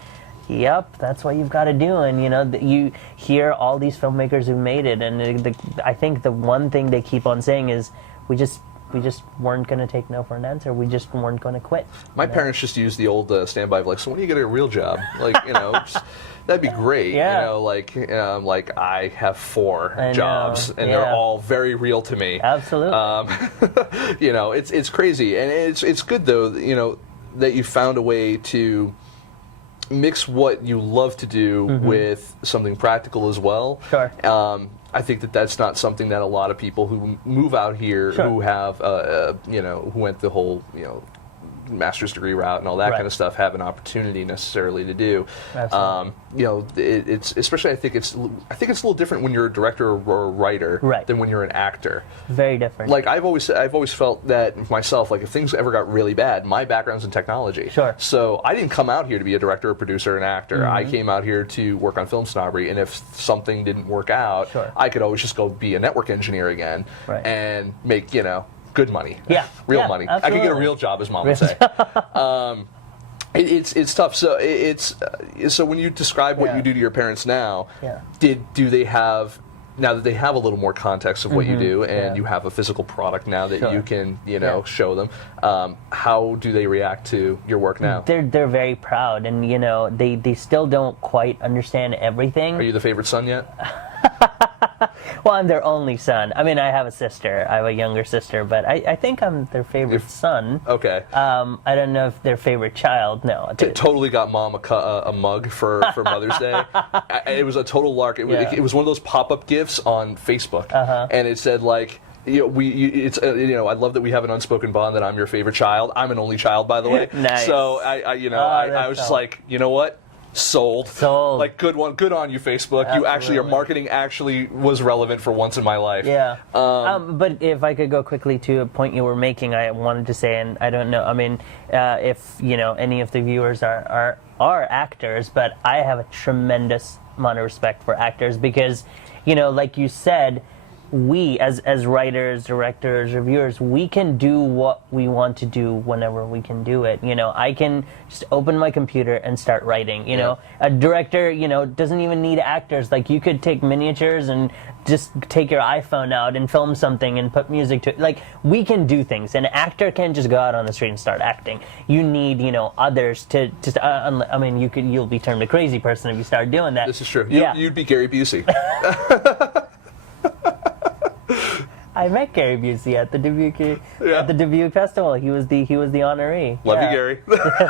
yep, that's what you've got to do. And you hear all these filmmakers who've made it, and I think the one thing they keep on saying is we just weren't going to take no for an answer. We just weren't going to quit. My parents just used the old standby of like, so when do you get a real job? Like, that'd be great. Yeah. Like I have 4 I know. jobs, and Yeah. they're all very real to me. Absolutely. It's crazy, and it's good though. That you found a way to mix what you love to do with something practical as well. Sure. I think that's not something that a lot of people who move out here, Sure. who have, who went the whole, master's degree route and all that Right. kind of stuff, have an opportunity necessarily to do. Absolutely. It's especially I think it's a little different when you're a director or a writer Right. than when you're an actor. Very different. Like I've always felt that myself. Like if things ever got really bad, my background's in technology. Sure. So I didn't come out here to be a director, a producer, an actor. I came out here to work on FilmSnobbery, and if something didn't work out, Sure. I could always just go be a network engineer again Right. and make good money. Yeah. Real Yeah, money. I could get a absolutely. real job, as Mom would say. It's tough. So so when you describe what Yeah. you do to your parents now, Yeah. do they have? Now that they have a little more context of what you do, and Yeah. you have a physical product now that Sure. you can, Yeah. show them, how do they react to your work now? They're very proud, and they still don't quite understand everything. Are you the favorite son yet? Well, I'm their only son. I mean, I have a sister. I have a younger sister, but I think I'm their favorite son. Okay. I don't know if their favorite child. No. Totally got Mom a mug for Mother's Day. It was a total lark. Yeah. It was one of those pop-up gifts on Facebook, and it said like, I love that we have an unspoken bond. That I'm your favorite child. I'm an only child, by the way. Nice. So I was just cool. like, you know what? Sold. Like good on you, Facebook. Absolutely. You actually, your marketing actually was relevant for once in my life. Yeah. But if I could go quickly to a point you were making, I wanted to say, and I don't know. I mean, if any of the viewers are actors, but I have a tremendous amount of respect for actors because, like you said, we as writers, directors, reviewers, we can do what we want to do whenever we can do it. I can just open my computer and start writing. A director, doesn't even need actors. Like you could take miniatures and just take your iPhone out and film something and put music to it. Like we can do things. An actor can't just go out on the street and start acting. You need, others to. I mean, you'll be termed a crazy person if you start doing that. This is true. Yeah. You'd be Gary Busey. I met Gary Busey at the Dubuque Yeah. at the Dubuque Festival. He was the honoree. Love Yeah. you, Gary.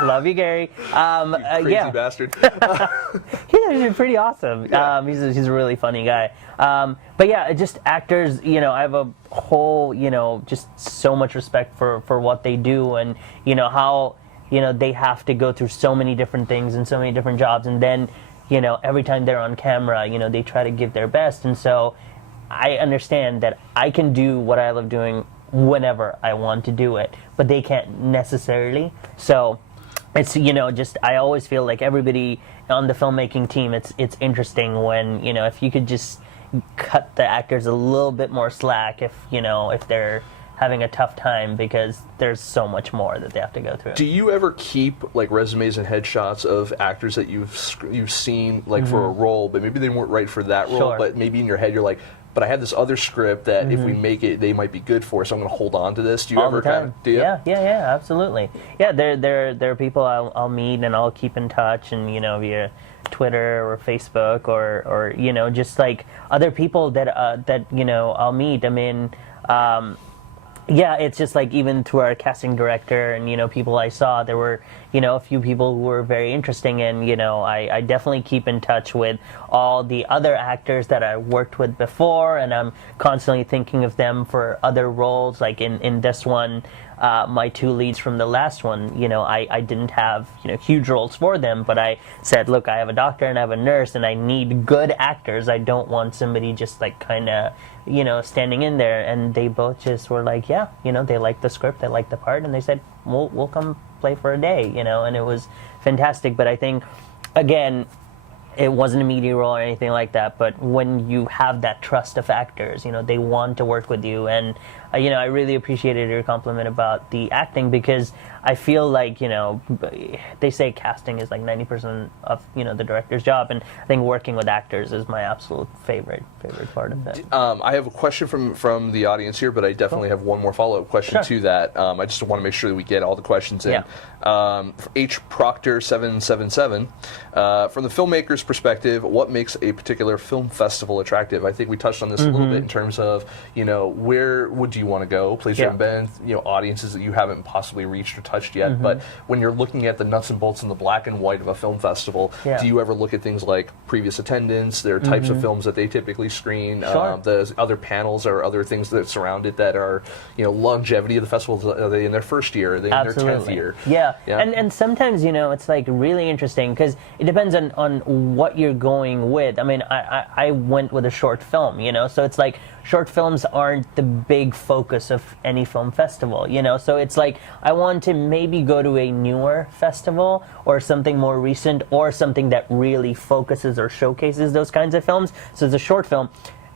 Love you, Gary. Crazy Yeah, bastard. he's actually pretty awesome. Yeah. He's a really funny guy. But yeah, just actors. I have a whole just so much respect for what they do, and how they have to go through so many different things and so many different jobs, and then every time they're on camera, they try to give their best, and so. I understand that I can do what I love doing whenever I want to do it, but they can't necessarily. So it's just I always feel like everybody on the filmmaking team, it's interesting when if you could just cut the actors a little bit more slack if they're having a tough time, because there's so much more that they have to go through. Do you ever keep like resumes and headshots of actors that you've seen like for a role, but maybe they weren't right for that role, Sure. but maybe in your head you're like, but I have this other script that if we make it, they might be good for, so I'm going to hold on to this. Do you All ever the time. kind of do you? Yeah, absolutely. Yeah, there are people I'll meet and I'll keep in touch, and via Twitter or Facebook or just like other people that I'll meet. I mean, yeah, it's just like even through our casting director and people I saw, there were a few people who were very interesting, and I definitely keep in touch with all the other actors that I worked with before, and I'm constantly thinking of them for other roles. Like in this one, my 2 leads from the last one, I didn't have huge roles for them, but I said, look, I have a doctor and I have a nurse, and I need good actors. I don't want somebody just like kind of standing in there. And they both just were like, yeah, they liked the script, they liked the part, and they said, we'll come play for a day, and it was fantastic. But I think, again, it wasn't a media role or anything like that, but when you have that trust of actors, they want to work with you. And I really appreciated your compliment about the acting, because I feel like they say casting is like 90% of the director's job, and I think working with actors is my absolute favorite part of it. I have a question from the audience here, but I definitely have one more follow-up question to that. I just want to make sure that we get all the questions in. H. Proctor 777, from the filmmaker's perspective, what makes a particular film festival attractive? I think we touched on this a little bit in terms of where would you want to go, places you haven't been, audiences that you haven't possibly reached or touched yet. But when you're looking at the nuts and bolts and the black and white of a film festival, do you ever look at things like previous attendance, their types of films that they typically screen, the other panels or other things that surround it that are longevity of the festival? Are they in their first year? Are they in their 10th year? And sometimes it's like really interesting, because it depends on what you're going with. I mean, I went with a short film, so it's like short films aren't the big focus of any film festival, so it's like I want to maybe go to a newer festival or something more recent or something that really focuses or showcases those kinds of films. So it's a short film.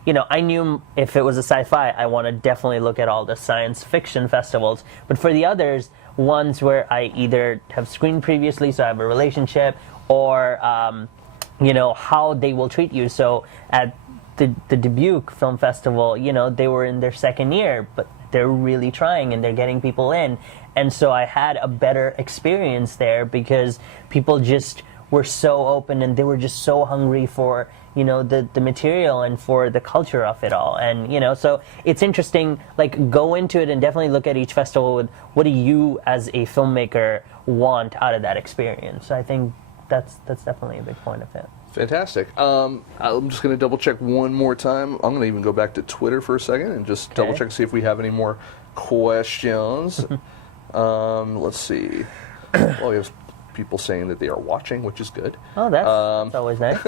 I knew if it was a sci-fi, I want to definitely look at all the science fiction festivals. But for the others, ones where I either have screened previously, so I have a relationship, or how they will treat you. So at the Dubuque Film Festival, they were in their second year, but they're really trying and they're getting people in. And so I had a better experience there, because people just were so open and they were just so hungry for the material and for the culture of it all. And so it's interesting, like, go into it and definitely look at each festival with what do you as a filmmaker want out of that experience. So I think that's definitely a big point of it. Fantastic. I'm just going to double check one more time. I'm going to even go back to Twitter for a second and just double check to see if we have any more questions. Let's see. Well, we have people saying that they are watching, which is good. Oh, that's always nice.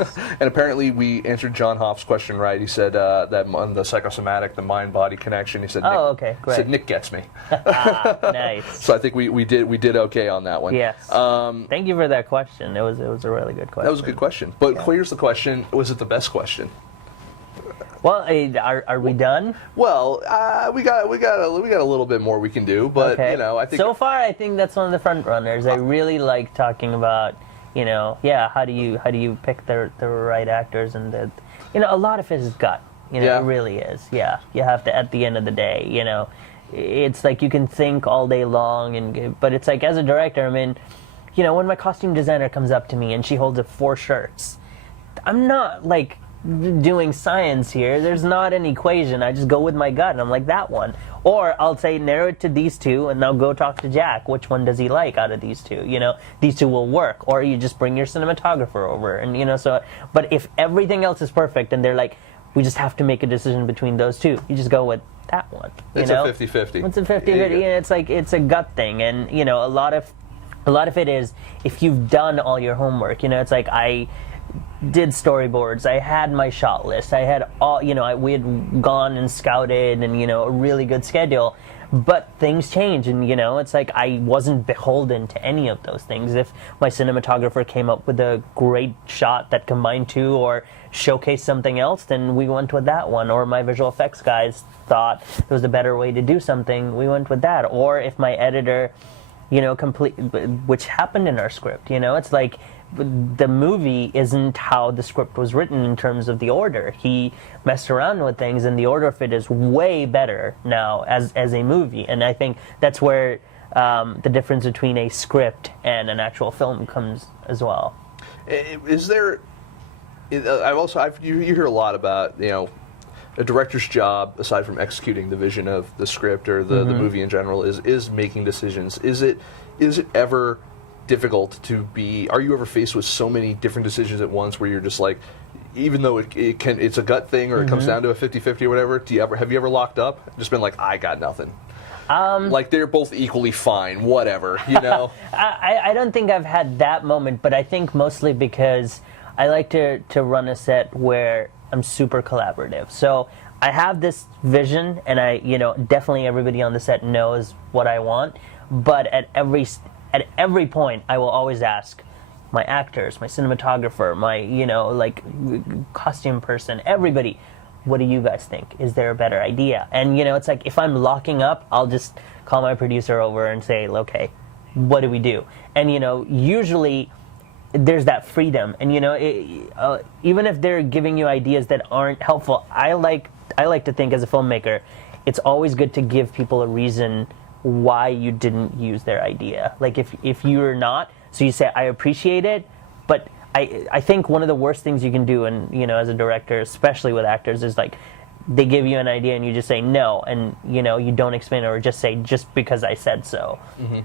And apparently we answered John Hoff's question right. He said that on the psychosomatic, the mind-body connection, he said, oh, okay, great. He said, Nick gets me. Nice. So I think we did okay on that one. Yes. Thank you for that question. It was a really good question. That was a good question. But here's the question. Was it the best question? Well, are we done? Well, we got a little bit more we can do, but I think so far I think that's one of the front runners. I really like talking about, how do you pick the right actors, and a lot of it is gut. It really is. Yeah, you have to, at the end of the day, it's like you can think all day long, but it's like, as a director, I mean, when my costume designer comes up to me and she holds up 4 shirts, I'm not like doing science here. There's not an equation. I just go with my gut and I'm like, that one. Or I'll say narrow it to these 2 and now go talk to Jack. Which one does he like out of these 2? These 2 will work. Or you just bring your cinematographer over and so, but if everything else is perfect and they're like, we just have to make a decision between those 2, you just go with that one. It's a 50-50. It's a 50-50. It's like, it's a gut thing. And a lot of it is, if you've done all your homework, it's like I did storyboards, I had my shot list, I had all, we had gone and scouted and, a really good schedule, but things change and, it's like I wasn't beholden to any of those things. If my cinematographer came up with a great shot that combined 2 or showcased something else, then we went with that one. Or my visual effects guys thought there was a better way to do something, we went with that. Or if my editor, which happened in our script, it's like, the movie isn't how the script was written in terms of the order. He messed around with things, and the order of it is way better now as a movie. And I think that's where the difference between a script and an actual film comes as well. Is there? You hear a lot about a director's job, aside from executing the vision of the script or the movie in general, is making decisions. Is it ever difficult to be? Are you ever faced with so many different decisions at once where you're just like, even though it's a gut thing or it comes down to a 50-50 or whatever, have you ever locked up? Just been like, I got nothing. Like they're both equally fine, whatever, I don't think I've had that moment, but I think mostly because I like to run a set where I'm super collaborative. So I have this vision, and definitely everybody on the set knows what I want, but at every point I will always ask, my actors, my cinematographer, my, like, costume person, everybody. What do you guys think? Is there a better idea? And, it's like, if I'm locking up, I'll just call my producer over and say, okay, what do we do? And, usually there's that freedom. And, even if they're giving you ideas that aren't helpful, I like to think as a filmmaker, it's always good to give people a reason why you didn't use their idea. Like, if you're not, so you say, I appreciate it, but I think one of the worst things you can do, and as a director, especially with actors, is like they give you an idea and you just say no, and you don't explain it, or just say, just because I said so.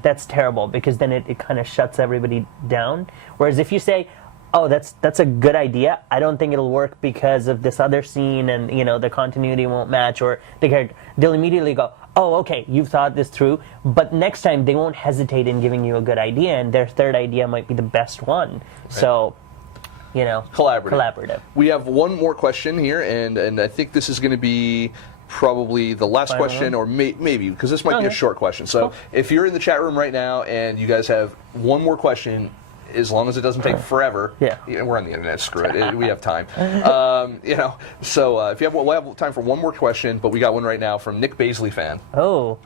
That's terrible, because then it kind of shuts everybody down. Whereas if you say, oh, that's a good idea, I don't think it'll work because of this other scene, and the continuity won't match, or they'll immediately go, oh, okay, you've thought this through, but next time they won't hesitate in giving you a good idea, and their third idea might be the best one. Right. So, collaborative. We have one more question here, and I think this is going to be probably the last question, or maybe, because this might be a short question. So if you're in the chat room right now and you guys have one more question, as long as it doesn't take forever. Yeah, we're on the internet. Screw it. We have time. So if you have, we'll have time for one more question. But we got one right now from Nic Baisley fan. Oh,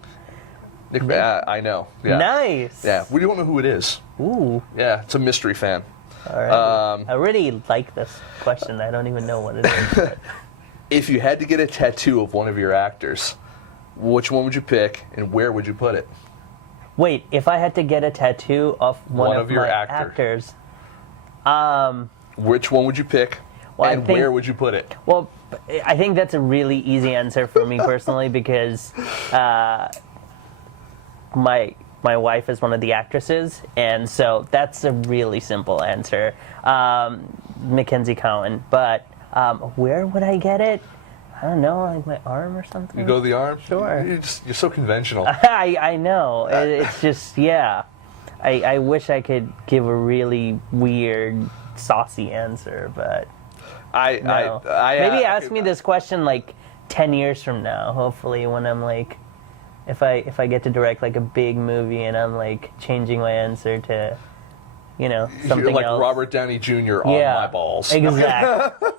Nick. I know. Yeah. Nice. Yeah, we don't know who it is. Ooh. Yeah, it's a mystery fan. All right. I really like this question. I don't even know what it is. If you had to get a tattoo of one of your actors, which one would you pick, and where would you put it? Wait, if I had to get a tattoo of one of your actors, which one would you pick, and where would you put it? Well, I think that's a really easy answer for me personally, because my wife is one of the actresses, and so that's a really simple answer. Mackenzie Cowan. But where would I get it? I don't know, like my arm or something. You go the arm? Sure. You're so conventional. I know. It's just, yeah. I wish I could give a really weird, saucy answer, but no. Maybe ask me this question like 10 years from now, hopefully, when I'm like, if I get to direct like a big movie and I'm like changing my answer to, something You're like else. Robert Downey Jr. on my balls. Exactly.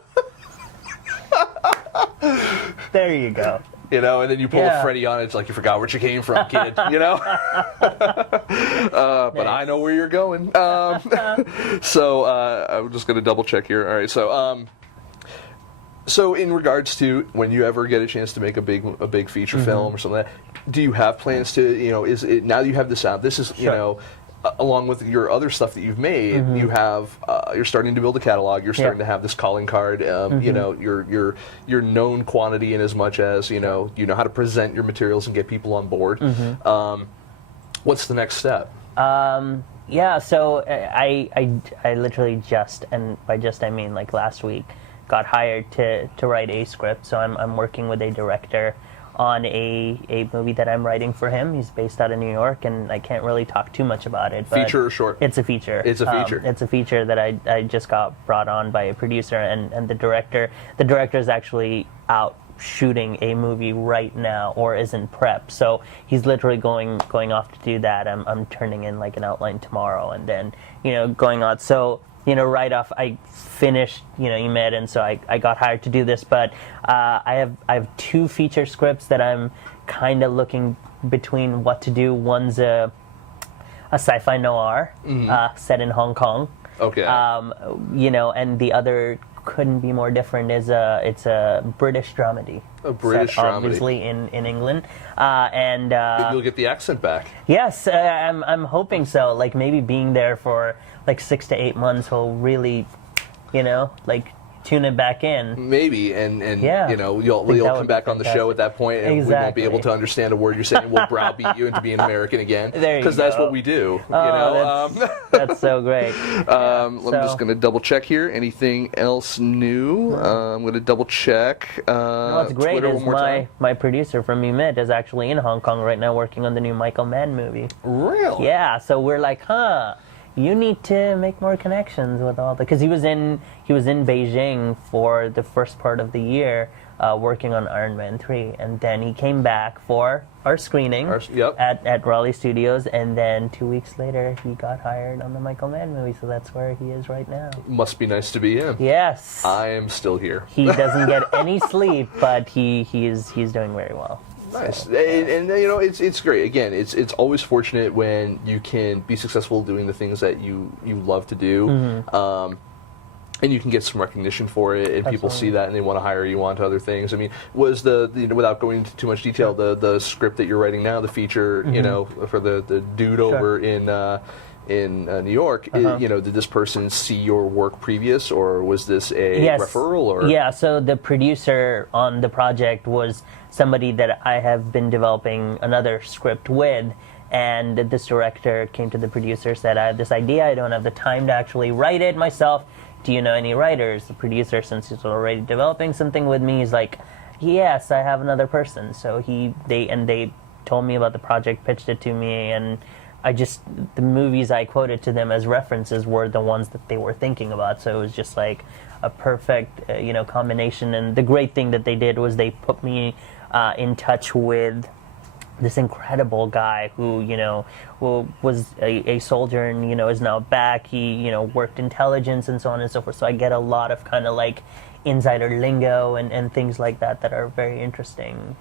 There you go. And then you pull a Freddy on it, it's like you forgot where you came from, kid, But I know where you're going. So I'm just going to double check here. All right, so in regards to when you ever get a chance to make a big feature film or something like that, do you have plans to, is it, now that you have this out, this is, along with your other stuff that you've made, you have you're starting to build a catalog. You're starting to have this calling card. Your known quantity in as much as you know how to present your materials and get people on board. What's the next step? So I literally just, and by just I mean like last week, got hired to write a script. So I'm working with a director on a movie that I'm writing for him. He's based out of New York, and I can't really talk too much about it. But feature or short? It's a feature. It's a feature. It's a feature that I just got brought on by a producer, and the director is actually out shooting a movie right now, or is in prep. So he's literally going off to do that. I'm turning in like an outline tomorrow, and then going on. So right off, I finished, EMIT, and so I got hired to do this. But I have two feature scripts that I'm kind of looking between what to do. One's a sci-fi noir set in Hong Kong. Okay. And the other couldn't be more different. It's a British dramedy. A British set, dramedy. Obviously in England. And maybe you'll get the accent back. Yes, I'm hoping so. Like maybe being there for like 6 to 8 months will really, tune it back in. Maybe, and you'll come back on the show at that point, and we won't be able to understand a word you're saying. We'll browbeat you into being American again, because that's what we do. That's so great. I'm just going to double check here. Anything else new? I'm going to double check. What's great Twitter is my producer from EMIT is actually in Hong Kong right now working on the new Michael Mann movie. Really? Yeah. So we're like, you need to make more connections with all the, because he was in Beijing for the first part of the year, working on Iron Man 3, and then he came back for our screening at Raleigh Studios, and then 2 weeks later he got hired on the Michael Mann movie, so that's where he is right now. Must be nice to be him. Yes. I am still here. He doesn't get any sleep, but he's doing very well. Nice, so, and you know, it's great. Again, it's always fortunate when you can be successful doing the things that you love to do, and you can get some recognition for it, and people see that and they want to hire you on to other things. I mean, was without going into too much detail, the script that you're writing now, the feature, you know, for the dude over in New York, you know, did this person see your work previous, or was this a referral? Or yeah, so the producer on the project was somebody that I have been developing another script with, and this director came to the producer, said, I have this idea, I don't have the time to actually write it myself. Do you know any writers? The producer, since he's already developing something with me, he's like, yes, I have another person. So they told me about the project, pitched it to me, and the movies I quoted to them as references were the ones that they were thinking about. So it was just like a perfect, combination. And the great thing that they did was they put me in touch with this incredible guy who was a soldier and is now back. He worked intelligence and so on and so forth. So I get a lot of kind of like insider lingo and things like that are very interesting.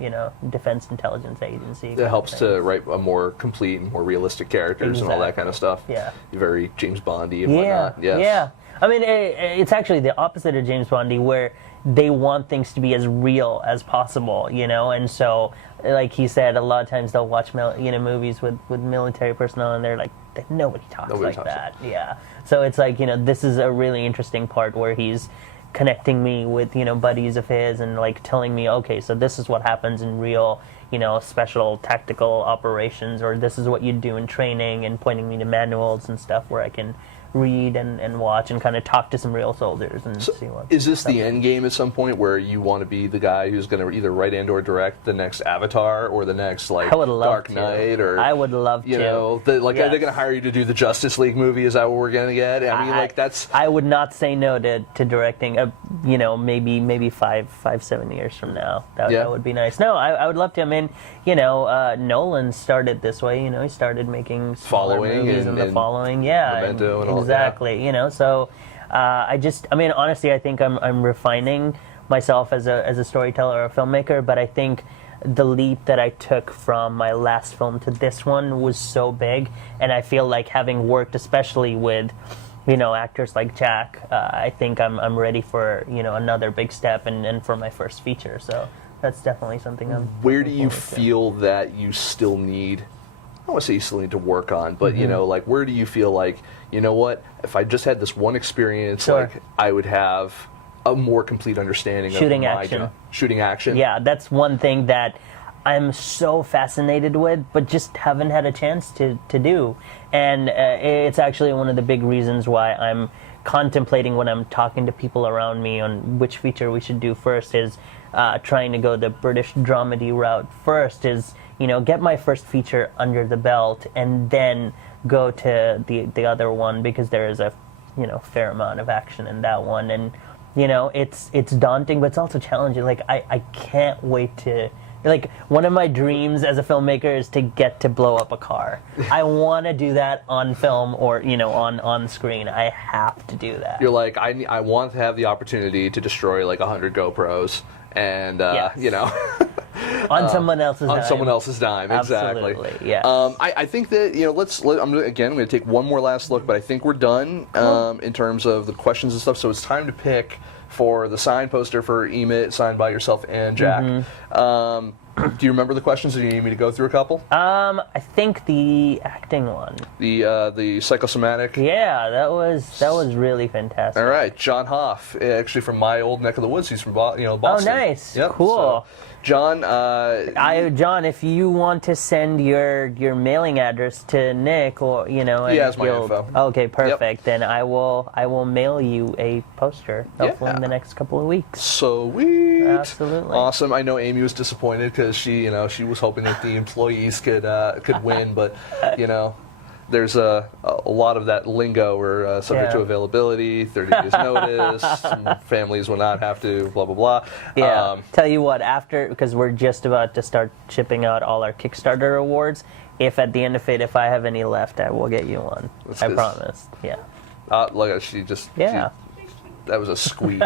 Defense Intelligence Agency. It helps to write a more complete and more realistic characters and all that kind of stuff. Yeah, very James Bondy and whatnot. Yes. Yeah. I mean, it's actually the opposite of James Bondy, where they want things to be as real as possible, and so, like he said, a lot of times they'll watch movies with military personnel, and they're like, nobody talks like that. Yeah. So it's like, this is a really interesting part where he's connecting me with, buddies of his, and like telling me, okay, so this is what happens in real, special tactical operations, or this is what you do in training, and pointing me to manuals and stuff where I can read and watch and kind of talk to some real soldiers and see what. Is this the end game at some point where you want to be the guy who's going to either write and or direct the next Avatar or the next Dark Knight? Or I would love to. Are they going to hire you to do the Justice League movie? Is that what we're going to get? I mean, that's. I would not say no to directing. Maybe 7 years from now. That would be nice. No, I would love to. I mean, Nolan started this way. He started making Following movies and the Following. Yeah, Memento and all. Exactly, so honestly, I think I'm refining myself as a storyteller or a filmmaker, but I think the leap that I took from my last film to this one was so big, and I feel like having worked especially with actors like Jack, I think I'm ready for another big step and for my first feature, so that's definitely something I'm Where do you feel that you still need, I don't want to say you still need to work on, but where do you feel like, what, if I just had this one experience, I would have a more complete understanding Shooting of my action. job. Shooting action. Yeah, that's one thing that I'm so fascinated with, but just haven't had a chance to do. And it's actually one of the big reasons why I'm contemplating, when I'm talking to people around me on which feature we should do first, is trying to go the British dramedy route first, is get my first feature under the belt and then go to the other one, because there is a fair amount of action in that one, and it's daunting, but it's also challenging. Like I can't wait to, like, one of my dreams as a filmmaker is to get to blow up a car. I want to do that on film or on screen. I have to do that. You're like, I want to have the opportunity to destroy like 100 GoPros and on someone else's dime. On someone else's dime, exactly. Absolutely, yes. I think that, I'm going to take one more last look, but I think we're done in terms of the questions and stuff, so it's time to pick for the signed poster for EMIT, signed by yourself and Jack. Do you remember the questions, or do you need me to go through a couple? I think the acting one. The psychosomatic? Yeah, that was really fantastic. All right, John Hoff, actually from my old neck of the woods. He's from Boston. Oh, nice. Yep. Cool. So, John, John, if you want to send your mailing address to Nick, or he has my info. Okay, perfect. Yep. Then I will mail you a poster, hopefully in the next couple of weeks. Sweet. Absolutely. Awesome. I know Amy was disappointed because she was hoping that the employees could win, but there's a lot of that lingo where subject to availability, 30 days notice, some families will not have to, blah, blah, blah. Yeah. Tell you what, because we're just about to start shipping out all our Kickstarter awards, if at the end of it, if I have any left, I will get you one. I promise. Yeah. Look at she just. Yeah. That was a squee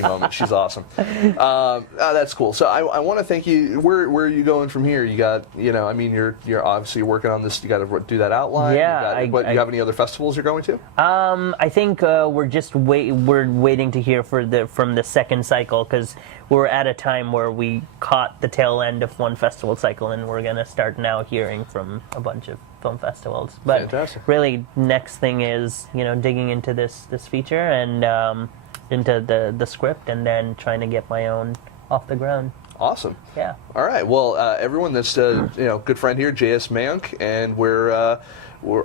moment. She's awesome. That's cool. So I want to thank you. Where are you going from here? You got, I mean, you're obviously working on this. You got to do that outline. Yeah. You have any other festivals you're going to? I think we're just we're waiting to hear from the second cycle, because we're at a time where we caught the tail end of one festival cycle, and we're gonna start now hearing from a bunch of film festivals. But Fantastic. Really, next thing is digging into this feature and into the script, and then trying to get my own off the ground. Awesome. Yeah. All right. Well, everyone, that's good friend here, J.S. Mayank, and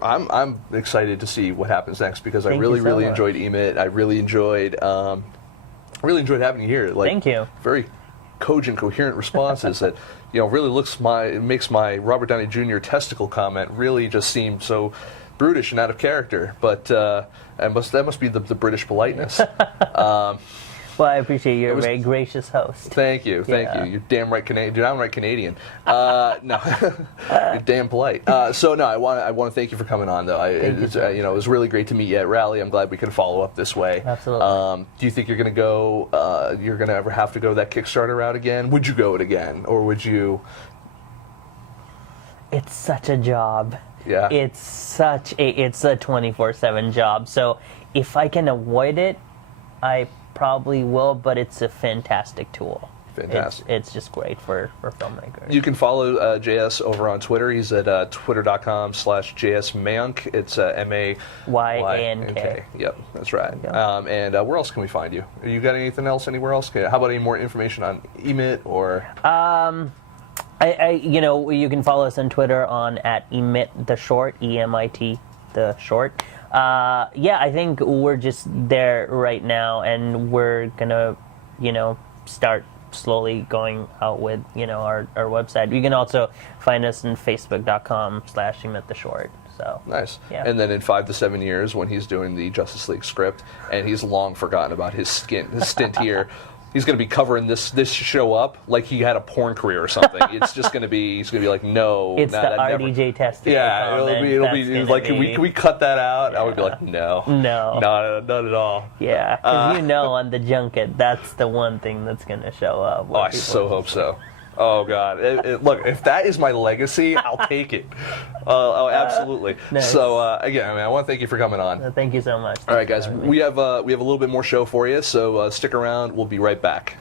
I'm excited to see what happens next, because I really enjoyed EMIT. I really enjoyed having you here. Thank you. Very cogent, coherent responses that really makes my Robert Downey Jr. testicle comment really just seem so brutish and out of character. But that must be the British politeness. Well, I appreciate you're a very gracious host. Thank you. You're damn right Canadian. You're downright Canadian. No, you're damn polite. So no, I want to thank you for coming on, though. It was really great to meet you at Rally. I'm glad we could follow up this way. Absolutely. Do you think you're going to go? You're going to ever have to go that Kickstarter route again? Would you go it again, or would you? It's such a job. Yeah. It's a 24/7 job. So if I can avoid it, I probably will, but it's a fantastic tool. Fantastic. It's just great for filmmakers. You can follow JS over on Twitter. He's at twitter.com/JSMayank. It's MAYANK. Yep, that's right. Yep. And where else can we find you? You got anything else anywhere else? How about any more information on EMIT or? You can follow us on Twitter on @EMIT the short, EMIT the short. I think we're just there right now, and we're gonna, start slowly going out with, our website. You can also find us on Facebook.com/EMIT the short. So nice. Yeah. And then in 5 to 7 years, when he's doing the Justice League script, and he's long forgotten about his stint here. He's going to be covering this show up like he had a porn career or something. He's going to be like, no. It's the RDJ test. Yeah, it'll be like, can we cut that out? Yeah. I would be like, no. Not at all. Yeah, because on the junket, that's the one thing that's going to show up. Oh, I so hope so. Oh, God. Look, if that is my legacy, I'll take it. Absolutely. Nice. So, again, I want to thank you for coming on. Thank you so much. All right, guys. We have a little bit more show for you, so stick around. We'll be right back.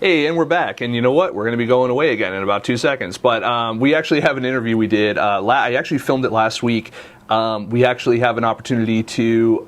Hey, and we're back, and you know what? We're going to be going away again in about 2 seconds, but we actually have an interview we did. I actually filmed it last week We actually have an opportunity to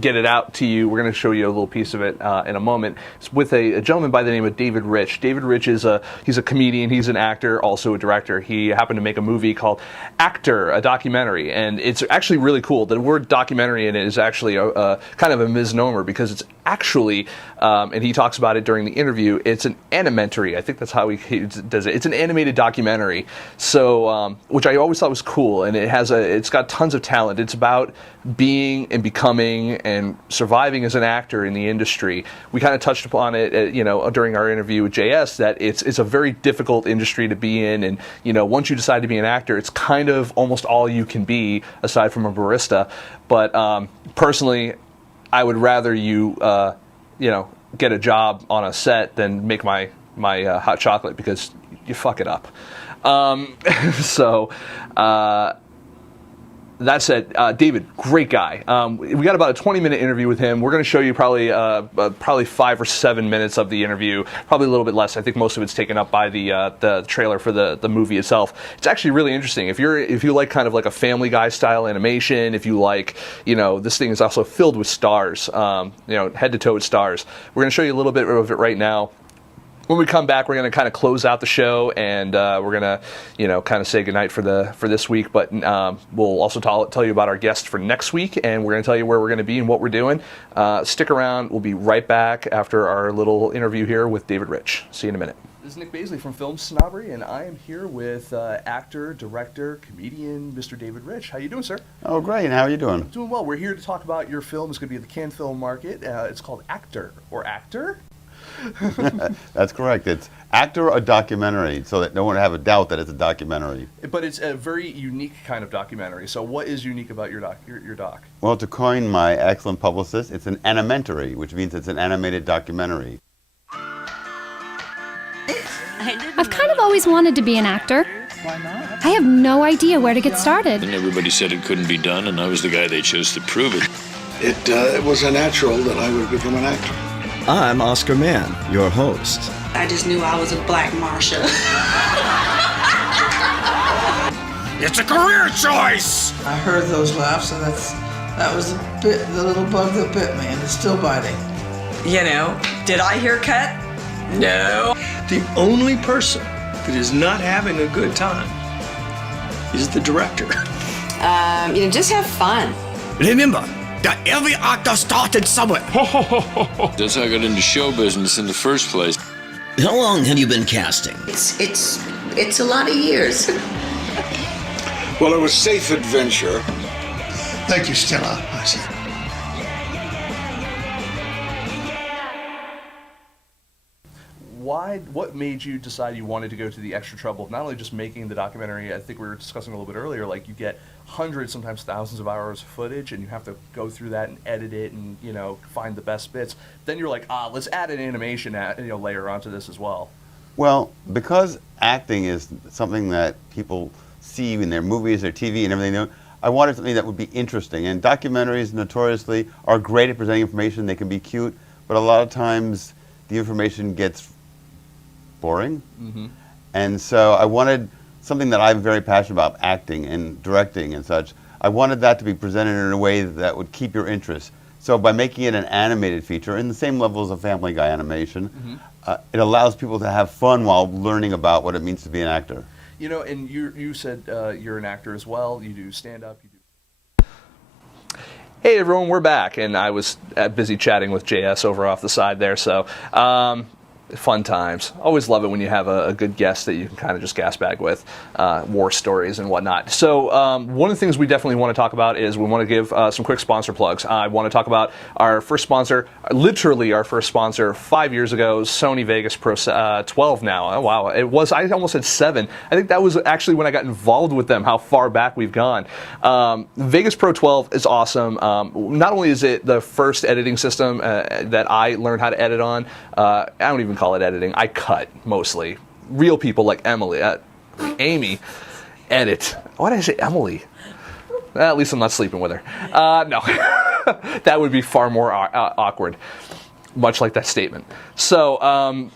get it out to you. We're going to show you a little piece of it in a moment. It's with a gentleman by the name of David Rich. David Rich is he's a comedian, he's an actor, also a director. He happened to make a movie called Actor, a documentary, and it's actually really cool. The word documentary in it is actually a kind of a misnomer because it's actually, and he talks about it during the interview, it's an animentary. I think that's how he does it. It's an animated documentary, so which I always thought was cool, and it's got tons of talent. It's about being and becoming and surviving as an actor in the industry. We kind of touched upon it, during our interview with JS, that it's a very difficult industry to be in, and once you decide to be an actor, it's kind of almost all you can be aside from a barista. But personally, I would rather you get a job on a set than make my hot chocolate, because you fuck it up. That said, David, great guy. We got about a 20-minute interview with him. We're going to show you probably 5 or 7 minutes of the interview, probably a little bit less. I think most of it's taken up by the trailer for the movie itself. It's actually really interesting. If you like kind of like a Family Guy style animation, if you like, this thing is also filled with stars, head to toe with stars. We're going to show you a little bit of it right now. When we come back, we're going to kind of close out the show, and we're going to, kind of say goodnight for this week. But we'll also tell you about our guest for next week, and we're going to tell you where we're going to be and what we're doing. Stick around. We'll be right back after our little interview here with David Rich. See you in a minute. This is Nic Baisley from FilmSnobbery, and I am here with actor, director, comedian, Mr. David Rich. How you doing, sir? Oh, great. How are you doing? Doing well. We're here to talk about your film. It's going to be at the Cannes Film Market. It's called Actor, or Actor? That's correct. It's actor or documentary, so that no one have a doubt that it's a documentary. But it's a very unique kind of documentary. So what is unique about your doc? Well, to coin my excellent publicist, it's an animentary, which means it's an animated documentary. I've kind of always wanted to be an actor. Why not? I have no idea where to get started. And everybody said it couldn't be done, and I was the guy they chose to prove it. It was a natural that I would become an actor. I'm Oscar Mann, your host. I just knew I was a black Marsha. It's a career choice! I heard those laughs, and that was the little bug that bit me, and it's still biting. Did I hear cut? No. The only person that is not having a good time is the director. Just have fun. Remember that every actor started somewhere. That's how I got into show business in the first place. How long have you been casting? It's a lot of years. Well, it was safe adventure. Thank you, Stella. I see. What made you decide you wanted to go to the extra trouble of not only just making the documentary? I think we were discussing a little bit earlier, like you get hundreds, sometimes thousands of hours of footage, and you have to go through that and edit it and find the best bits. Then you're like, let's add an animation layer onto this as well. Well, because acting is something that people see in their movies, their TV, and everything, I wanted something that would be interesting. And documentaries notoriously are great at presenting information. They can be cute, but a lot of times the information gets boring. Mm-hmm. And so I wanted something that I'm very passionate about, acting and directing and such. I wanted that to be presented in a way that would keep your interest. So by making it an animated feature, in the same level as a Family Guy animation, mm-hmm. It allows people to have fun while learning about what it means to be an actor. And you said you're an actor as well. You do stand-up. Hey everyone, we're back, and I was busy chatting with JS over off the side there, so fun times. Always love it when you have a good guest that you can kind of just gas bag with, war stories and whatnot. So one of the things we definitely want to talk about is we want to give some quick sponsor plugs. I want to talk about our first sponsor, literally our first sponsor 5 years ago, Sony Vegas Pro 12 now. Oh wow, I almost said 7. I think that was actually when I got involved with them, how far back we've gone. Vegas Pro 12 is awesome. Not only is it the first editing system that I learned how to edit on, I don't even call it editing. I cut mostly. Real people like Amy, edit. Why did I say Emily? At least I'm not sleeping with her. No, that would be far more awkward. Much like that statement. So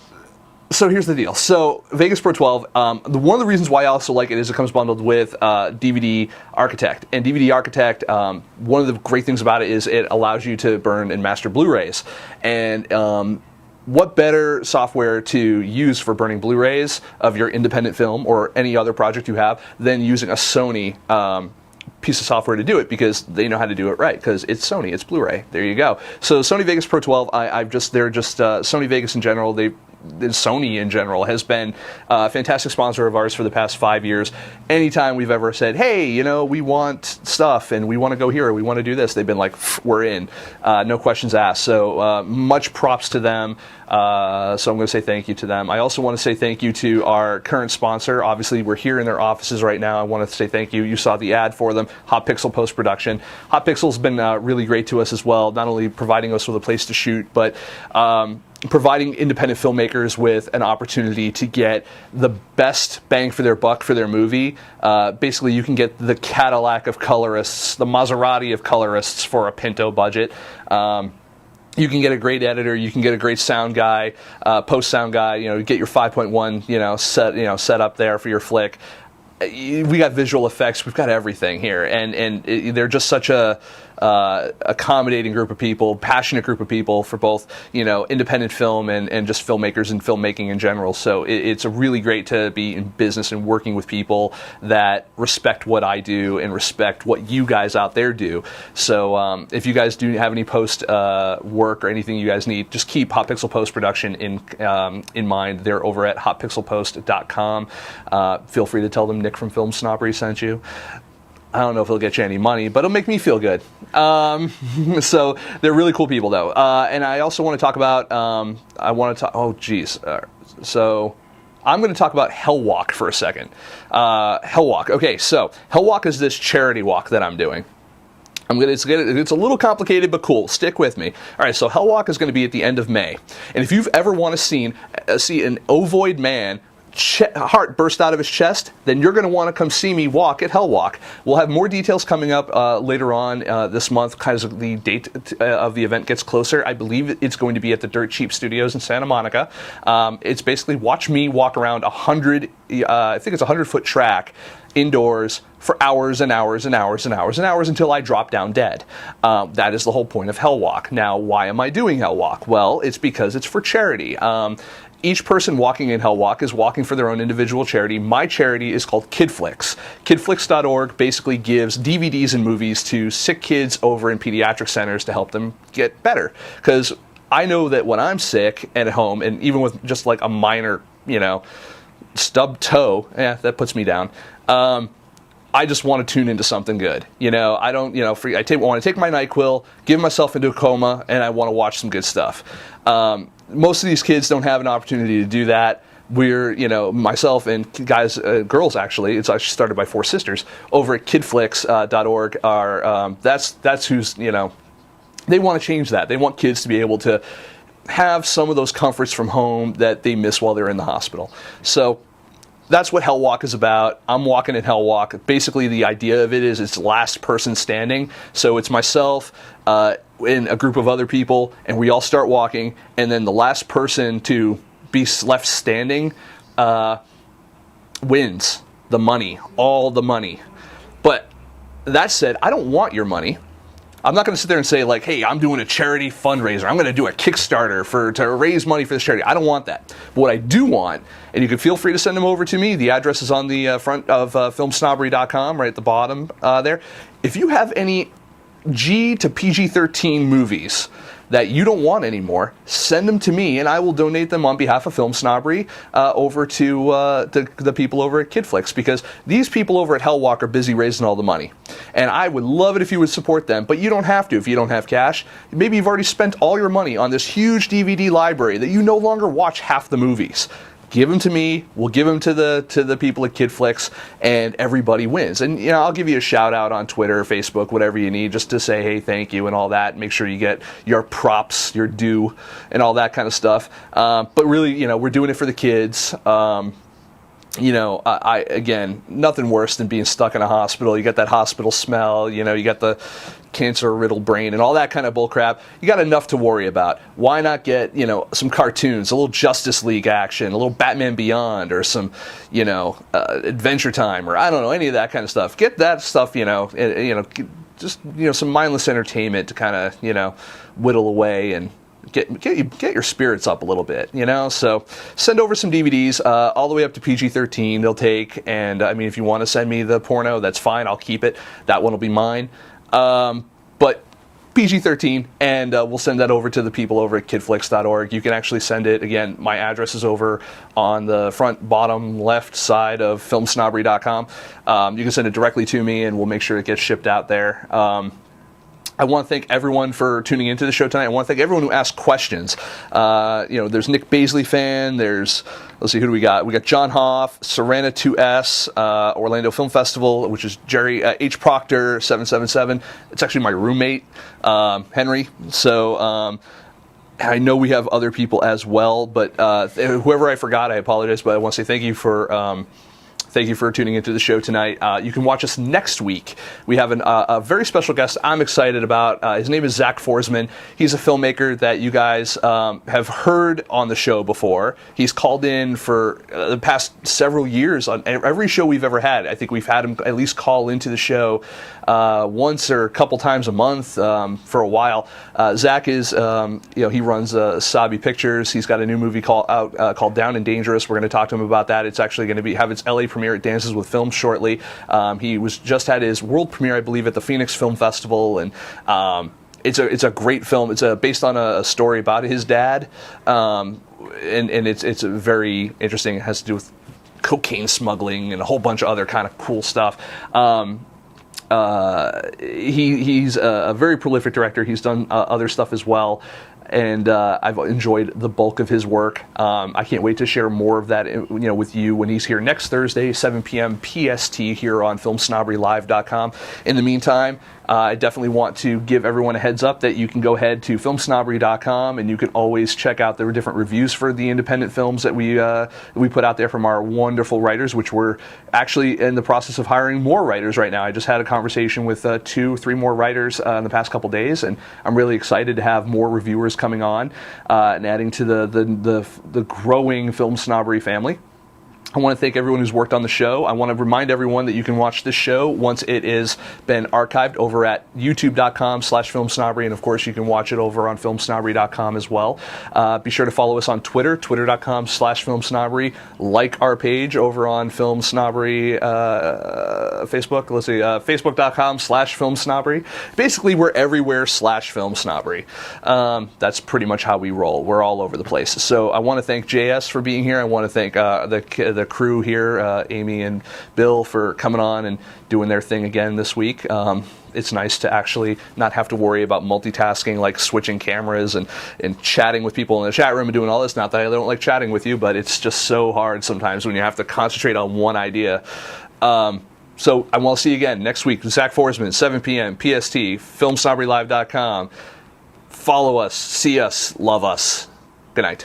So here's the deal. So Vegas Pro 12, one of the reasons why I also like it is it comes bundled with DVD Architect. And DVD Architect, one of the great things about it is it allows you to burn and master Blu-rays. And what better software to use for burning Blu-rays of your independent film or any other project you have than using a Sony piece of software to do it, because they know how to do it right, because it's Sony, it's Blu-ray. There you go. So Sony Vegas Pro 12, they're just Sony Vegas in general. Sony in general has been a fantastic sponsor of ours for the past 5 years. Anytime we've ever said, hey, we want stuff and we want to go here or we want to do this, they've been like, we're in. No questions asked. So much props to them. So I'm going to say thank you to them. I also want to say thank you to our current sponsor. Obviously, we're here in their offices right now. I want to say thank you. You saw the ad for them, Hot Pixel Post-Production. Hot Pixel's been really great to us as well, not only providing us with a place to shoot, but providing independent filmmakers with an opportunity to get the best bang for their buck for their movie. Basically, you can get the Cadillac of colorists, the Maserati of colorists for a Pinto budget. You can get a great editor. You can get a great sound guy, post sound guy. Get your 5.1 set up there for your flick. We got visual effects. We've got everything here, and they're just such a accommodating group of people, passionate group of people for both independent film and just filmmakers and filmmaking in general. So it's really great to be in business and working with people that respect what I do and respect what you guys out there do. So if you guys do have any post work or anything you guys need, just keep Hot Pixel Post Production in mind. They're over at hotpixelpost.com. Feel free to tell them Nick from FilmSnobbery sent you. I don't know if it'll get you any money, but it'll make me feel good. So they're really cool people, though. And I also want to talk about, So I'm going to talk about Hell Walk for a second. Hell Walk. Okay, so Hell Walk is this charity walk that I'm doing. It's a little complicated, but cool. Stick with me. All right, so Hell Walk is going to be at the end of May. And if you've ever want to see an ovoid man heart burst out of his chest, then you're going to want to come see me walk at Hell Walk. We'll have more details coming up later on this month, as the date of the event gets closer. I believe it's going to be at the Dirt Cheap Studios in Santa Monica. It's basically watch me walk around 100-foot track indoors for hours and hours and hours and hours and hours until I drop down dead. That is the whole point of Hell Walk. Now, why am I doing Hell Walk? Well, it's because it's for charity. Each person walking in Hell Walk is walking for their own individual charity. My charity is called KidFlix. KidFlix.org basically gives DVDs and movies to sick kids over in pediatric centers to help them get better. Because I know that when I'm sick and at home, and even with just like a minor, stubbed toe, that puts me down. I just want to tune into something good. I don't, I want to take my NyQuil, give myself into a coma, and I want to watch some good stuff. Most of these kids don't have an opportunity to do that. We're, myself and girls actually, it's actually started by 4 sisters over at kidflix.org are, that's who's, they want to change that. They want kids to be able to have some of those comforts from home that they miss while they're in the hospital. So that's what Hell Walk is about. I'm walking in Hell Walk. Basically, the idea of it is it's last person standing. So it's myself and a group of other people, and we all start walking, and then the last person to be left standing wins the money, all the money. But that said, I don't want your money. I'm not going to sit there and say, like, hey, I'm doing a charity fundraiser. I'm going to do a Kickstarter to raise money for this charity. I don't want that. But what I do want, and you can feel free to send them over to me. The address is on the front of FilmSnobbery.com, right at the bottom there. If you have any G to PG-13 movies that you don't want anymore, send them to me, and I will donate them on behalf of Film Snobbery over to the people over at KidFlix, because these people over at Hell Walk are busy raising all the money. And I would love it if you would support them, but you don't have to if you don't have cash. Maybe you've already spent all your money on this huge DVD library that you no longer watch half the movies. Give them to me. We'll give them to the people at KidFlix, and everybody wins. And I'll give you a shout out on Twitter, Facebook, whatever you need, just to say hey, thank you, and all that. Make sure you get your props, your due, and all that kind of stuff. But really, we're doing it for the kids. you know, again, nothing worse than being stuck in a hospital. You got that hospital smell, you know, you got the cancer-riddled brain and all that kind of bullcrap. You got enough to worry about. Why not get, you know, some cartoons, a little Justice League action, a little Batman Beyond, or some, you know, Adventure Time, or I don't know, any of that kind of stuff. Get that stuff, just, you know, some mindless entertainment to kind of, you know, whittle away and get your spirits up a little bit, you know. So send over some DVDs, all the way up to PG-13 they'll take. And I mean, if you want to send me the porno, that's fine, I'll keep it. That one will be mine. But PG-13, and we'll send that over to the people over at kidflix.org. You can actually send it. Again, my address is over on the front bottom left side of FilmSnobbery.com. You can send it directly to me, and we'll make sure it gets shipped out there. I want to thank everyone for tuning into the show tonight. I want to thank everyone who asked questions. There's Nick Baisley fan. There's, let's see, who do we got? We got John Hoff, Serena 2S, Orlando Film Festival, which is Jerry H. Proctor 777. It's actually my roommate, Henry. So I know we have other people as well, but whoever I forgot, I apologize. But I want to say thank you for. Thank you for tuning into the show tonight. You can watch us next week. We have a very special guest I'm excited about. His name is Zach Forsman. He's a filmmaker that you guys have heard on the show before. He's called in for the past several years on every show we've ever had. I think we've had him at least call into the show once or a couple times a month for a while. Zach is, he runs Sabi Pictures. He's got a new movie called Down and Dangerous. We're going to talk to him about that. It's actually going to have its LA premiere at Dances with Film shortly. He just had his world premiere, I believe, at the Phoenix Film Festival, and it's a great film. It's based on a story about his dad, and it's very interesting. It has to do with cocaine smuggling and a whole bunch of other kind of cool stuff. He's a very prolific director. He's done other stuff as well. And I've enjoyed the bulk of his work. I can't wait to share more of that, with you when he's here next Thursday, 7 p.m. PST here on FilmSnobberyLive.com. In the meantime, I definitely want to give everyone a heads up that you can go ahead to FilmSnobbery.com, and you can always check out the different reviews for the independent films that we put out there from our wonderful writers, which we're actually in the process of hiring more writers right now. I just had a conversation with 2-3 more writers in the past couple days, and I'm really excited to have more reviewers coming on and adding to the growing Film Snobbery family. I want to thank everyone who's worked on the show. I want to remind everyone that you can watch this show once it has been archived over at youtube.com/filmsnobbery, and of course you can watch it over on filmsnobbery.com as well. Be sure to follow us on Twitter, twitter.com/filmsnobbery. Like our page over on Film Snobbery Facebook. Let's see, facebook.com/filmsnobbery. Basically, we're everywhere /Film Snobbery. That's pretty much how we roll. We're all over the place. So I want to thank JS for being here. I want to thank the crew here, Amy and Bill, for coming on and doing their thing again this week. It's nice to actually not have to worry about multitasking, like switching cameras and chatting with people in the chat room and doing all this. Not that I don't like chatting with you, but it's just so hard sometimes when you have to concentrate on one idea. So I will see you again next week. Zach Forsman, 7 p.m. PST, FilmSnobberyLive.com. Follow us, see us, love us. Good night.